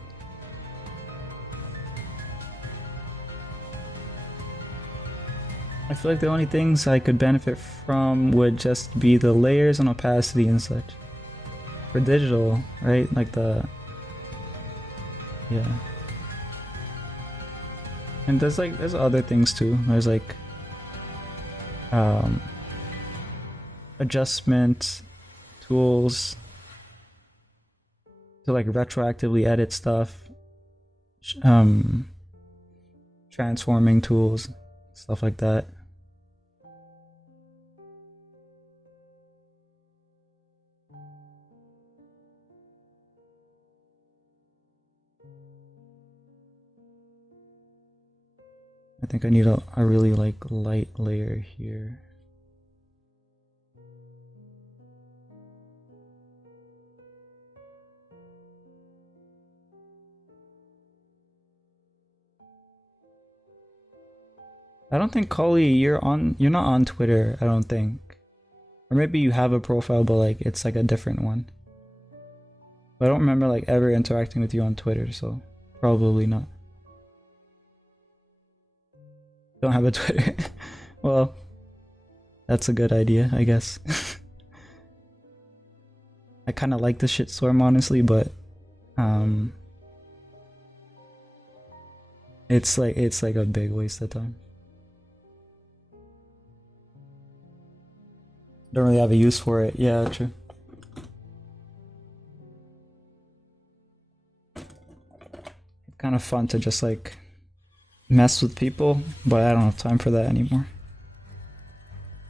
I feel like the only things I could benefit from would just be the layers and opacity and such. For digital, right? Like the... yeah. And there's other things too. There's like... adjustment tools to like retroactively edit stuff, transforming tools, stuff like that. I think I need a really like light layer here. I don't think Kali, you're not on Twitter, I don't think. Or maybe you have a profile but like it's like a different one. But I don't remember like ever interacting with you on Twitter, so probably not. Don't have a Twitter. Well, that's a good idea, I guess. I kind of like the shitstorm honestly, but it's like a big waste of time. Don't really have a use for it. Yeah, true. It's kind of fun to just like mess with people, but I don't have time for that anymore.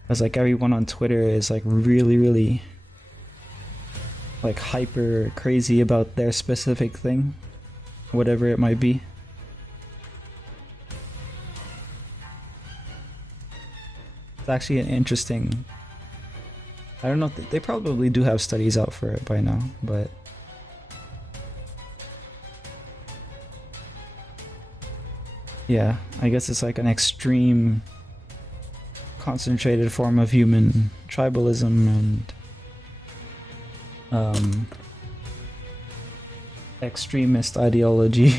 Because like everyone on Twitter is like really like hyper crazy about their specific thing, whatever it might be. It's actually an interesting... I don't know, they probably do have studies out for it by now, but... yeah, I guess it's like an extreme concentrated form of human tribalism and extremist ideology.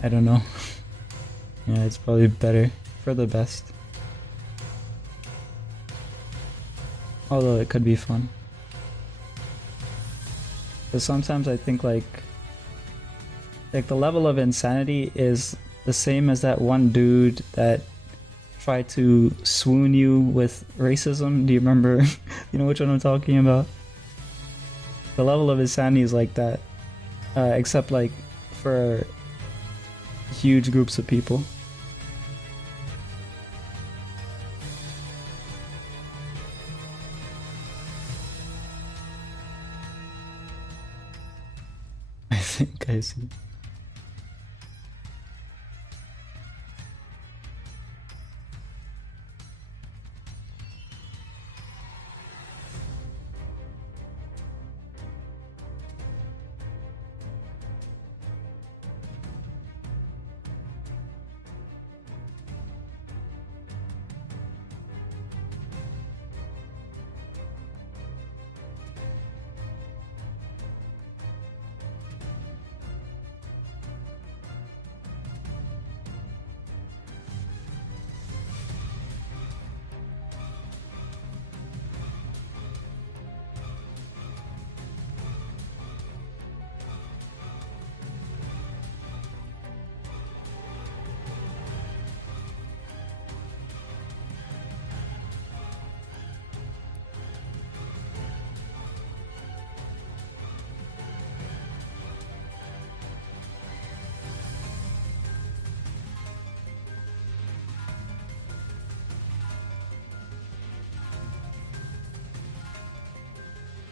I don't know. Yeah, it's probably better for the best. Although it could be fun. Because sometimes I think like the level of insanity is the same as that one dude that tried to swoon you with racism. Do you remember? You know which one I'm talking about? The level of insanity is like that. Except like for huge groups of people. I think I see.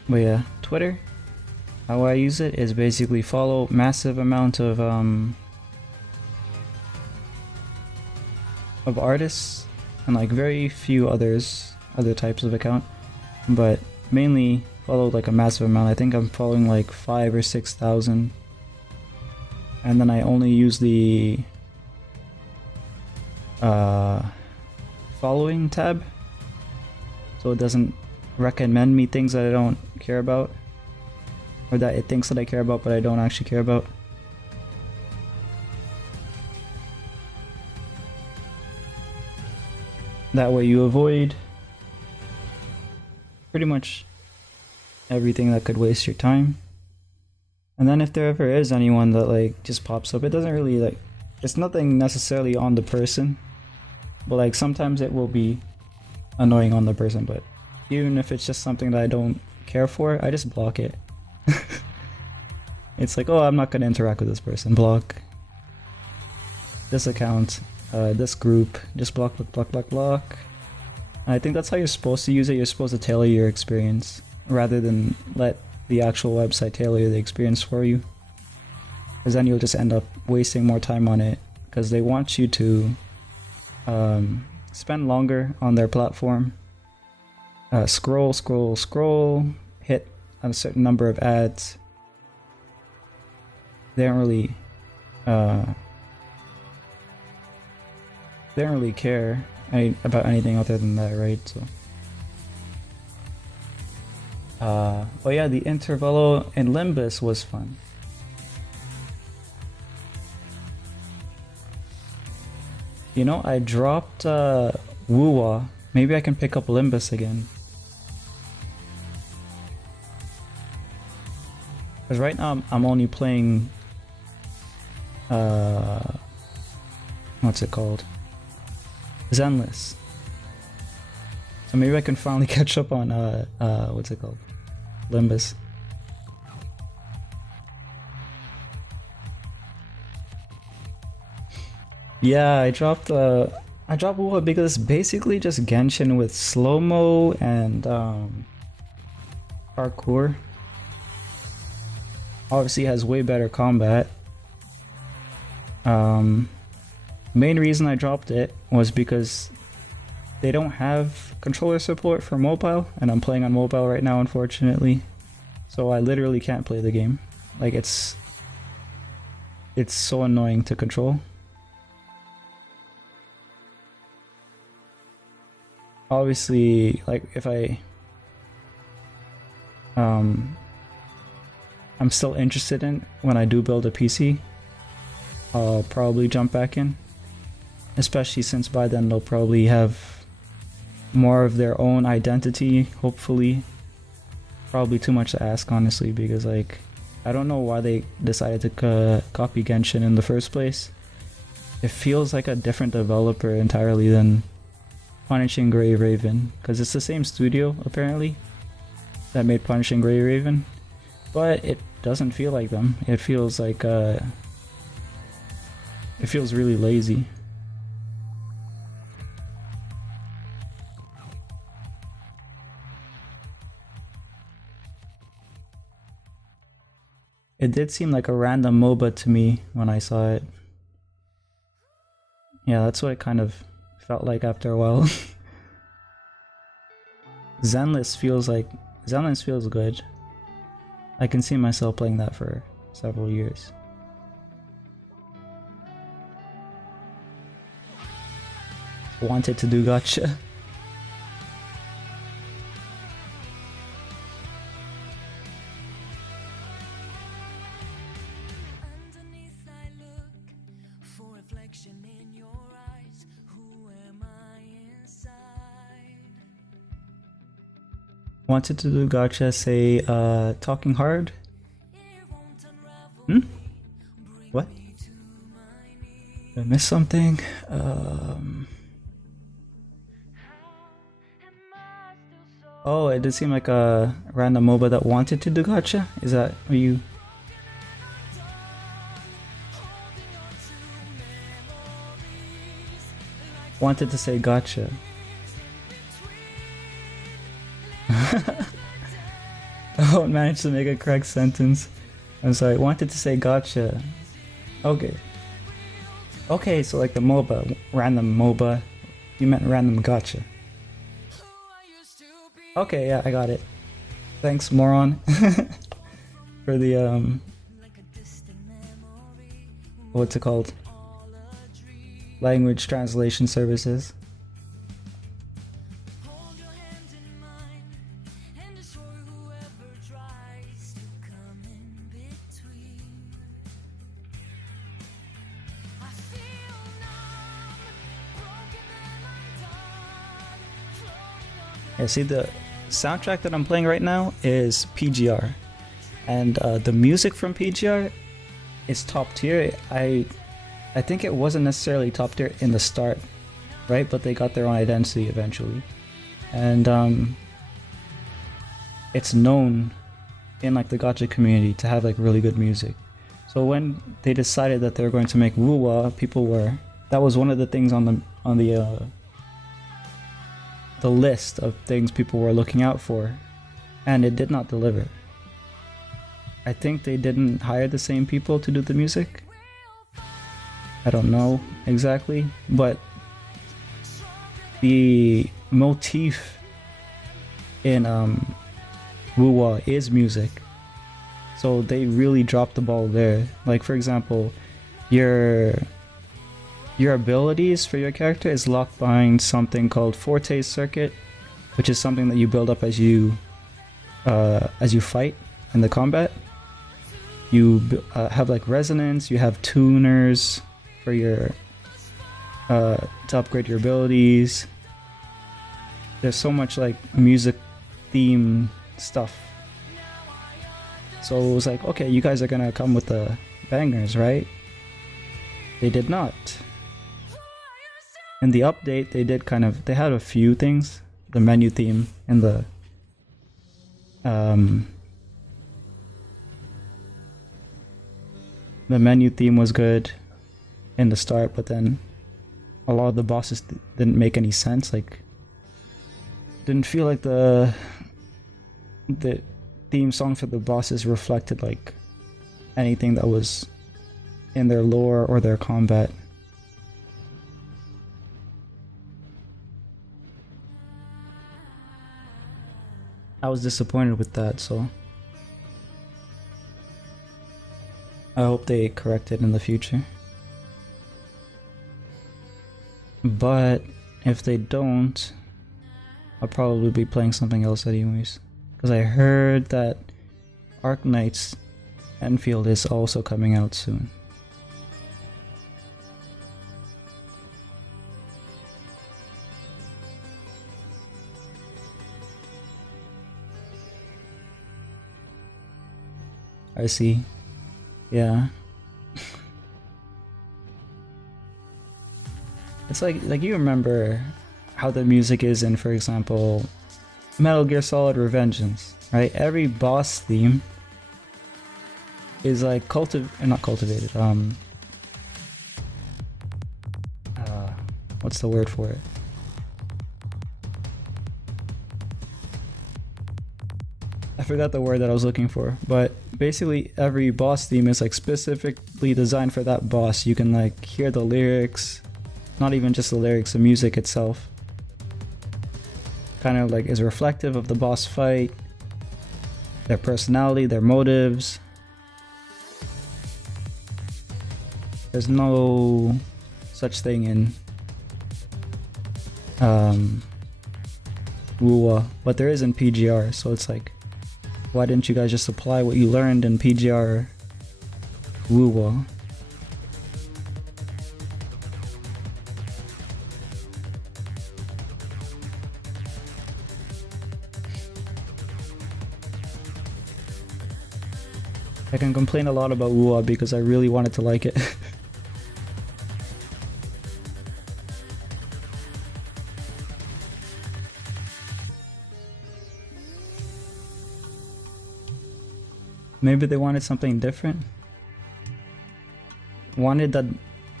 But yeah, Twitter, how I use it is basically follow massive amount of artists and like very few other types of account, but mainly follow like a massive amount. I think I'm following like 5 or 6,000, and then I only use the following tab, so it doesn't recommend me things that I don't care about, or that it thinks that I care about but I don't actually care about. That way you avoid pretty much everything that could waste your time. And then if there ever is anyone that like just pops up, it doesn't really like, it's nothing necessarily on the person, but like sometimes it will be annoying on the person, but even if it's just something that I don't care for, I just block it. It's like, oh, I'm not gonna interact with this person, block. This account, this group, just block. And I think that's how you're supposed to use it. You're supposed to tailor your experience rather than let the actual website tailor the experience for you, because then you'll just end up wasting more time on it, because they want you to spend longer on their platform, scroll, hit a certain number of ads. They don't really care about anything other than that, right? So oh yeah, the Intervalo in Limbus was fun. You know, I dropped Wuwa. Maybe I can pick up Limbus again. Because right now I'm only playing what's it called? Zenless. So maybe I can finally catch up on what's it called? Limbus. Yeah, I dropped Wuha because it's basically just Genshin with slow-mo and parkour. Obviously has way better combat. Main reason I dropped it was because they don't have controller support for mobile, and I'm playing on mobile right now, unfortunately. So I literally can't play the game. Like it's so annoying to control. Obviously, like if I'm still interested in when I do build a PC, I'll probably jump back in. Especially since by then they'll probably have more of their own identity, hopefully. Probably too much to ask, honestly, because like I don't know why they decided to copy Genshin in the first place. It feels like a different developer entirely than Punishing Grey Raven, because it's the same studio apparently that made Punishing Grey Raven, but it doesn't feel like them. It feels like it feels really lazy. It did seem like a random MOBA to me when I saw it. Yeah, that's what it kind of felt like after a while. Zenless feels good. I can see myself playing that for several years. Wanted to do gacha. Wanted to do gacha, say Talking Hard? What? Did I miss something? Oh, it did seem like a random MOBA that wanted to do gacha? Is that what you... Wanted to say gacha. don't manage to make a correct sentence. I'm sorry, wanted to say gotcha. Okay. Okay, so like the MOBA, random MOBA. You meant random gotcha. Okay, yeah, I got it. Thanks, moron. For the, what's it called? Language translation services. Yeah, see, the soundtrack that I'm playing right now is PGR, and the music from PGR is top tier. I think it wasn't necessarily top tier in the start, right? But they got their own identity eventually, and it's known in like the gacha community to have like really good music. So when they decided that they were going to make Wuwa, that was one of the things on the list of things people were looking out for, and it did not deliver. I think they didn't hire the same people to do the music. I don't know exactly, but the motif in Wuwa is music, so they really dropped the ball there. Like, for example, your abilities for your character is locked behind something called Forte Circuit, which is something that you build up as you fight in the combat. You have like resonance, you have tuners for your to upgrade your abilities. There's so much like music theme stuff. So it was like, okay, you guys are gonna come with the bangers, right? They did not. In the update, they had a few things. The menu theme and the menu theme was good in the start, but then a lot of the bosses didn't make any sense. Like, didn't feel like the theme song for the bosses reflected like anything that was in their lore or their combat. I was disappointed with that, so I hope they correct it in the future. But if they don't, I'll probably be playing something else anyways. Because I heard that Arknights Enfield is also coming out soon. I see. Yeah. It's like you remember how the music is in, for example, Metal Gear Solid Revengeance, right? Every boss theme is like not cultivated. What's the word for it? I forgot the word that I was looking for, but basically every boss theme is like specifically designed for that boss. You can like hear the lyrics, not even just the lyrics, the music itself kind of like is reflective of the boss fight, their personality, their motives. There's no such thing in Wuwa, but there is in PGR, so it's like, why didn't you guys just apply what you learned in PGR Wuwa? I can complain a lot about Wuwa because I really wanted to like it. Maybe they wanted something different. Wanted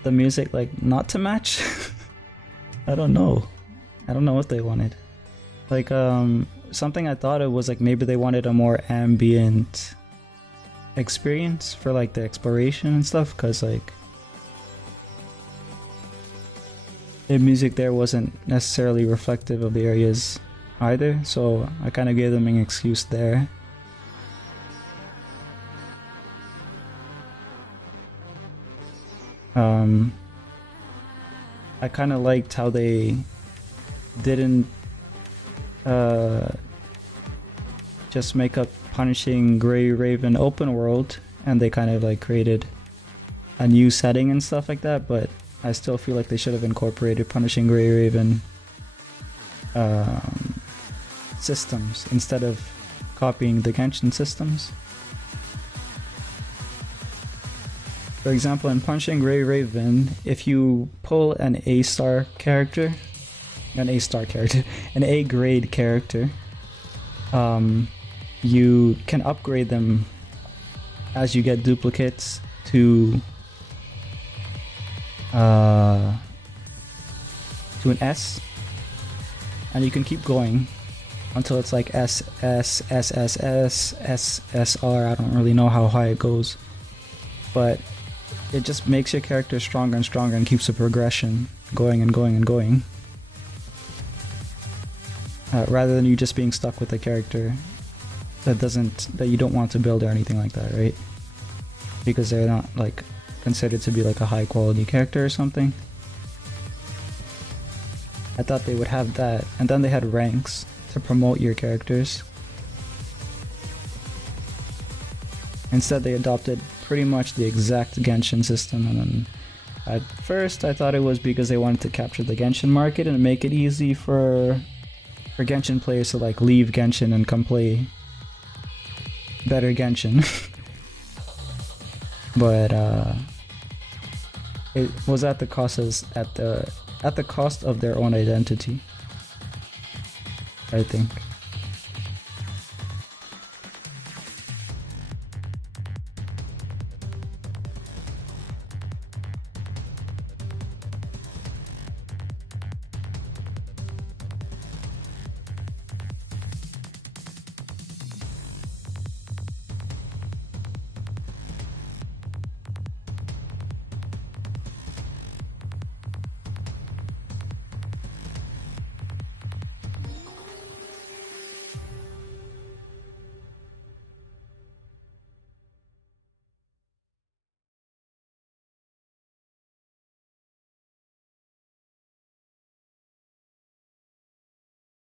the music like not to match. I don't know. I don't know what they wanted. Like something I thought it was like maybe they wanted a more ambient experience for like the exploration and stuff, because like the music there wasn't necessarily reflective of the areas either, so I kind of gave them an excuse there. I kind of liked how they didn't just make up Punishing Gray Raven open world, and they kind of like created a new setting and stuff like that, but I still feel like they should have incorporated Punishing Gray Raven systems instead of copying the Genshin systems. For example, in Punishing Gray Raven, if you pull an A-star character, an A-grade character, you can upgrade them as you get duplicates to an S, and you can keep going until it's like S, S, S, S, S, S, S, R. I don't really know how high it goes, but it just makes your character stronger and stronger and keeps the progression going and going and going. Rather than you just being stuck with a character that you don't want to build or anything like that, right? Because they're not like considered to be like a high quality character or something. I thought they would have that, and then they had ranks to promote your characters. Instead they adopted pretty much the exact Genshin system, and then at first I thought it was because they wanted to capture the Genshin market and make it easy for Genshin players to like leave Genshin and come play better Genshin. But it was at the cost of their own identity, I think.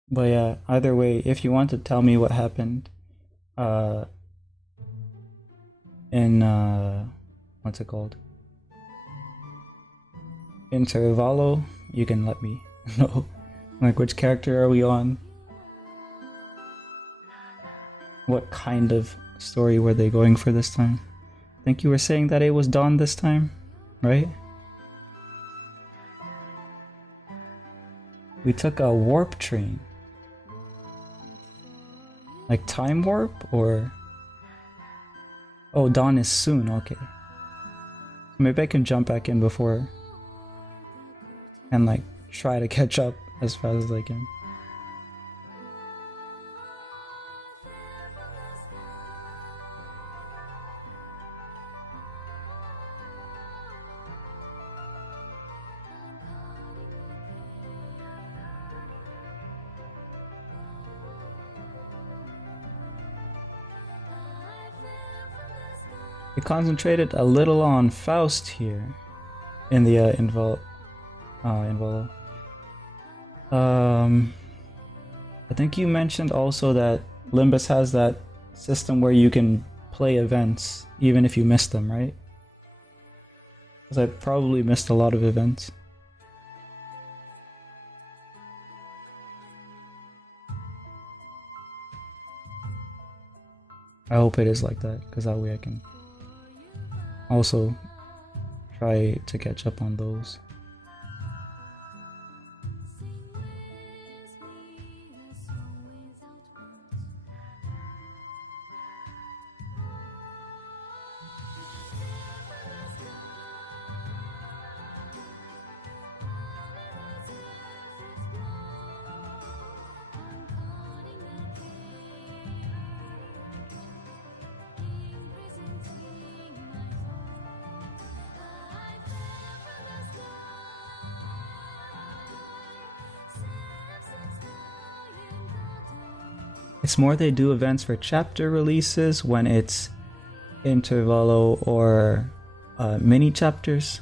But yeah, either way, if you want to tell me what happened in what's it called? Intervallo, you can let me know. Like, which character are we on? What kind of story were they going for this time? I think you were saying that it was Dawn this time, right? We took a warp train. Like time warp, or... Oh, Dawn is soon, okay. Maybe I can jump back in before and like try to catch up as fast as I can. We concentrated a little on Faust here in the Involo. I think you mentioned also that Limbus has that system where you can play events even if you miss them, right? Because I probably missed a lot of events. I hope it is like that, because that way I can also try to catch up on those. It's more they do events for chapter releases when it's intervallo or mini chapters.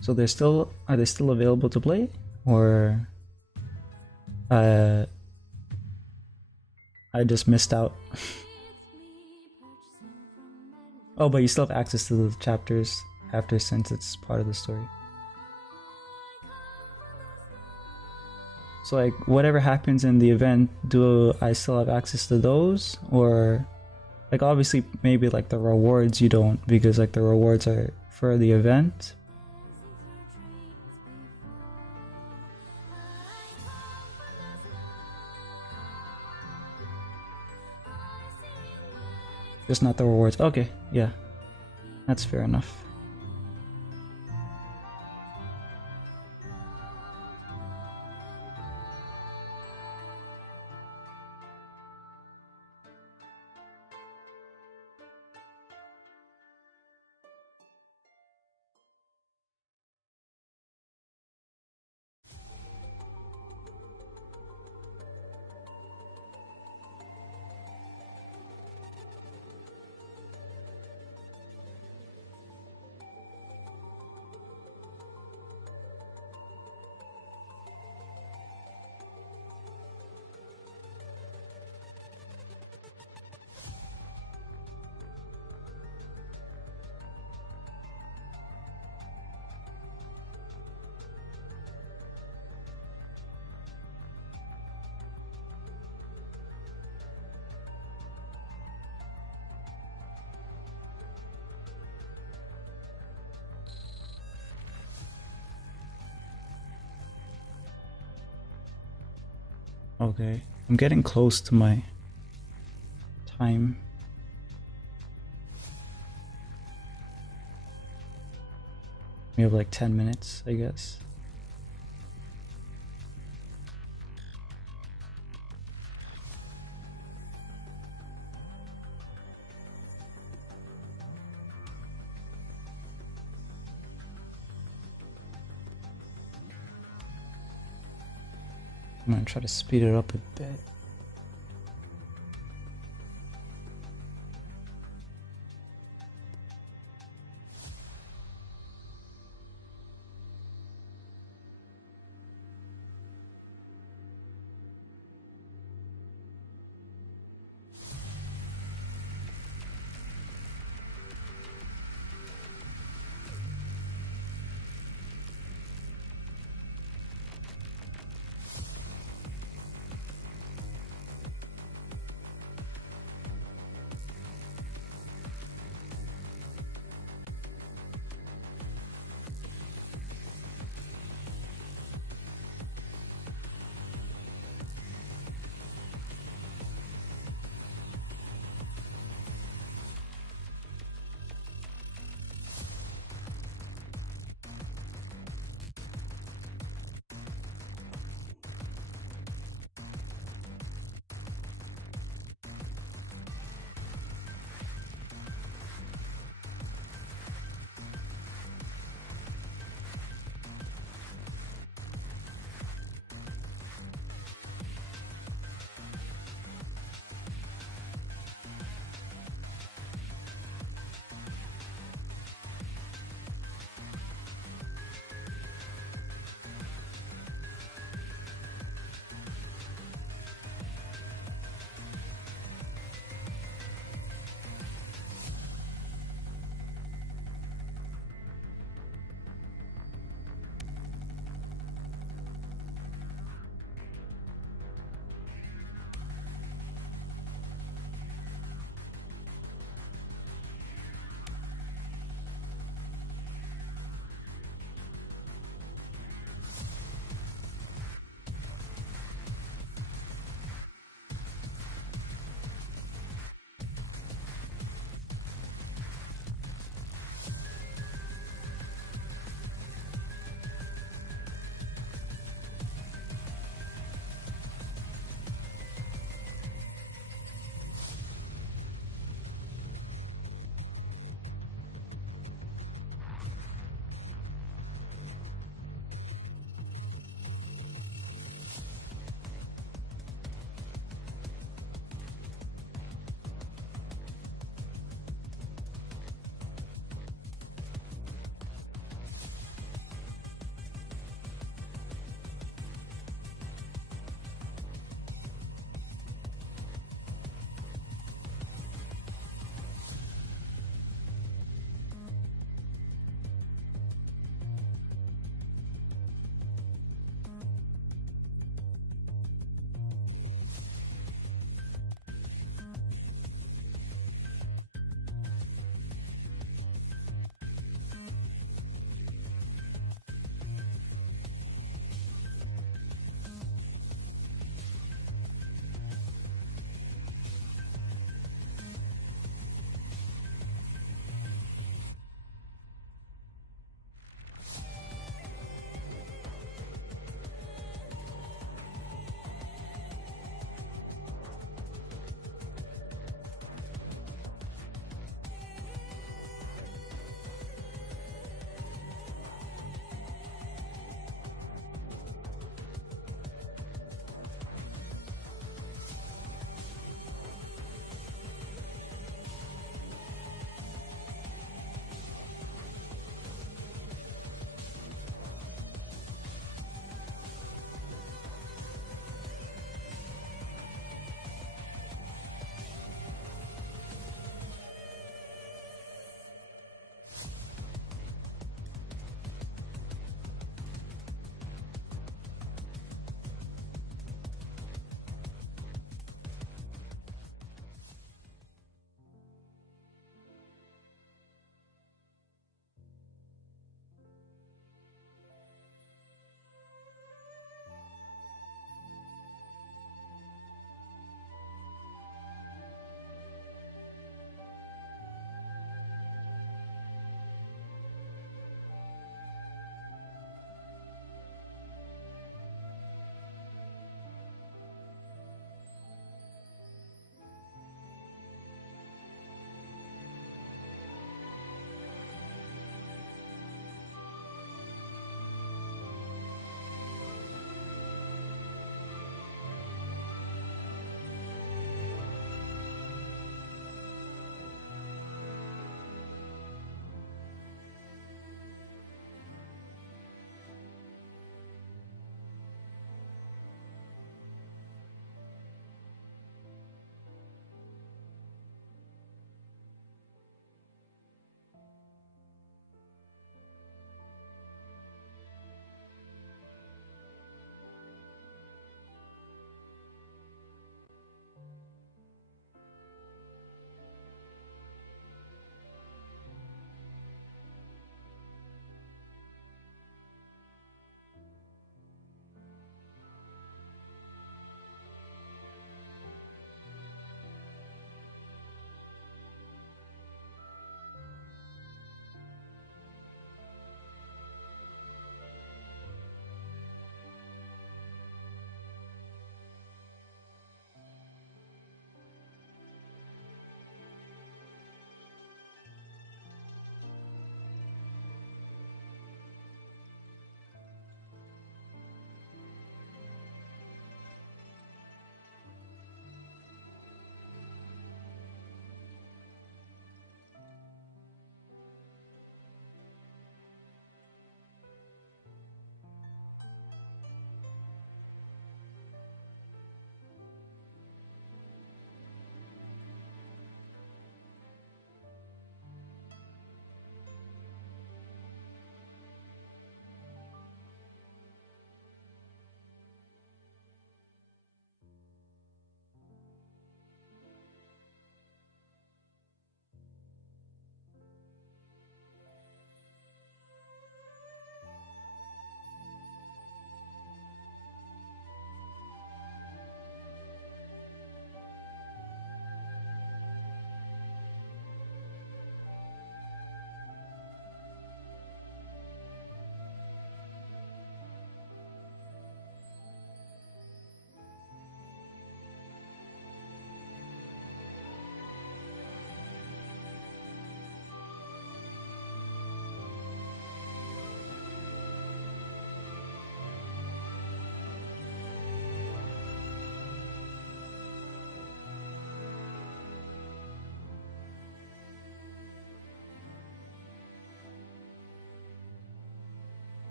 So are they still available to play, or I just missed out? Oh, but you still have access to the chapters after, since it's part of the story. So like whatever happens in the event, do I still have access to those? Or like obviously maybe like the rewards you don't, because like the rewards are for the event. Just not the rewards. Okay, yeah. That's fair enough. Okay, I'm getting close to my time. We have like 10 minutes, I guess. I'm gonna try to speed it up a bit.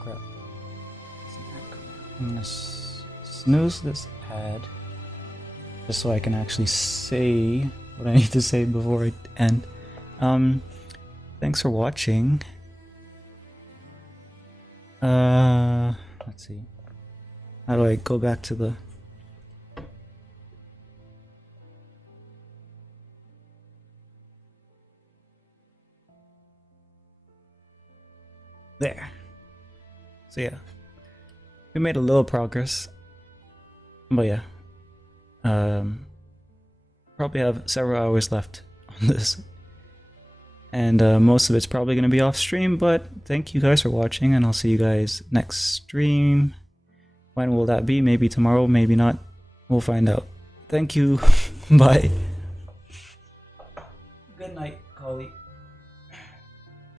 crap. I'm gonna snooze this ad just so I can actually say what I need to say before I end. Thanks for watching. Let's see. How do I go back to the... There. So yeah. We made a little progress. But yeah. Probably have several hours left on this. And most of it's probably going to be off stream, but thank you guys for watching, and I'll see you guys next stream. When will that be? Maybe tomorrow, maybe not. We'll find out. Thank you. Bye. Good night, Collie.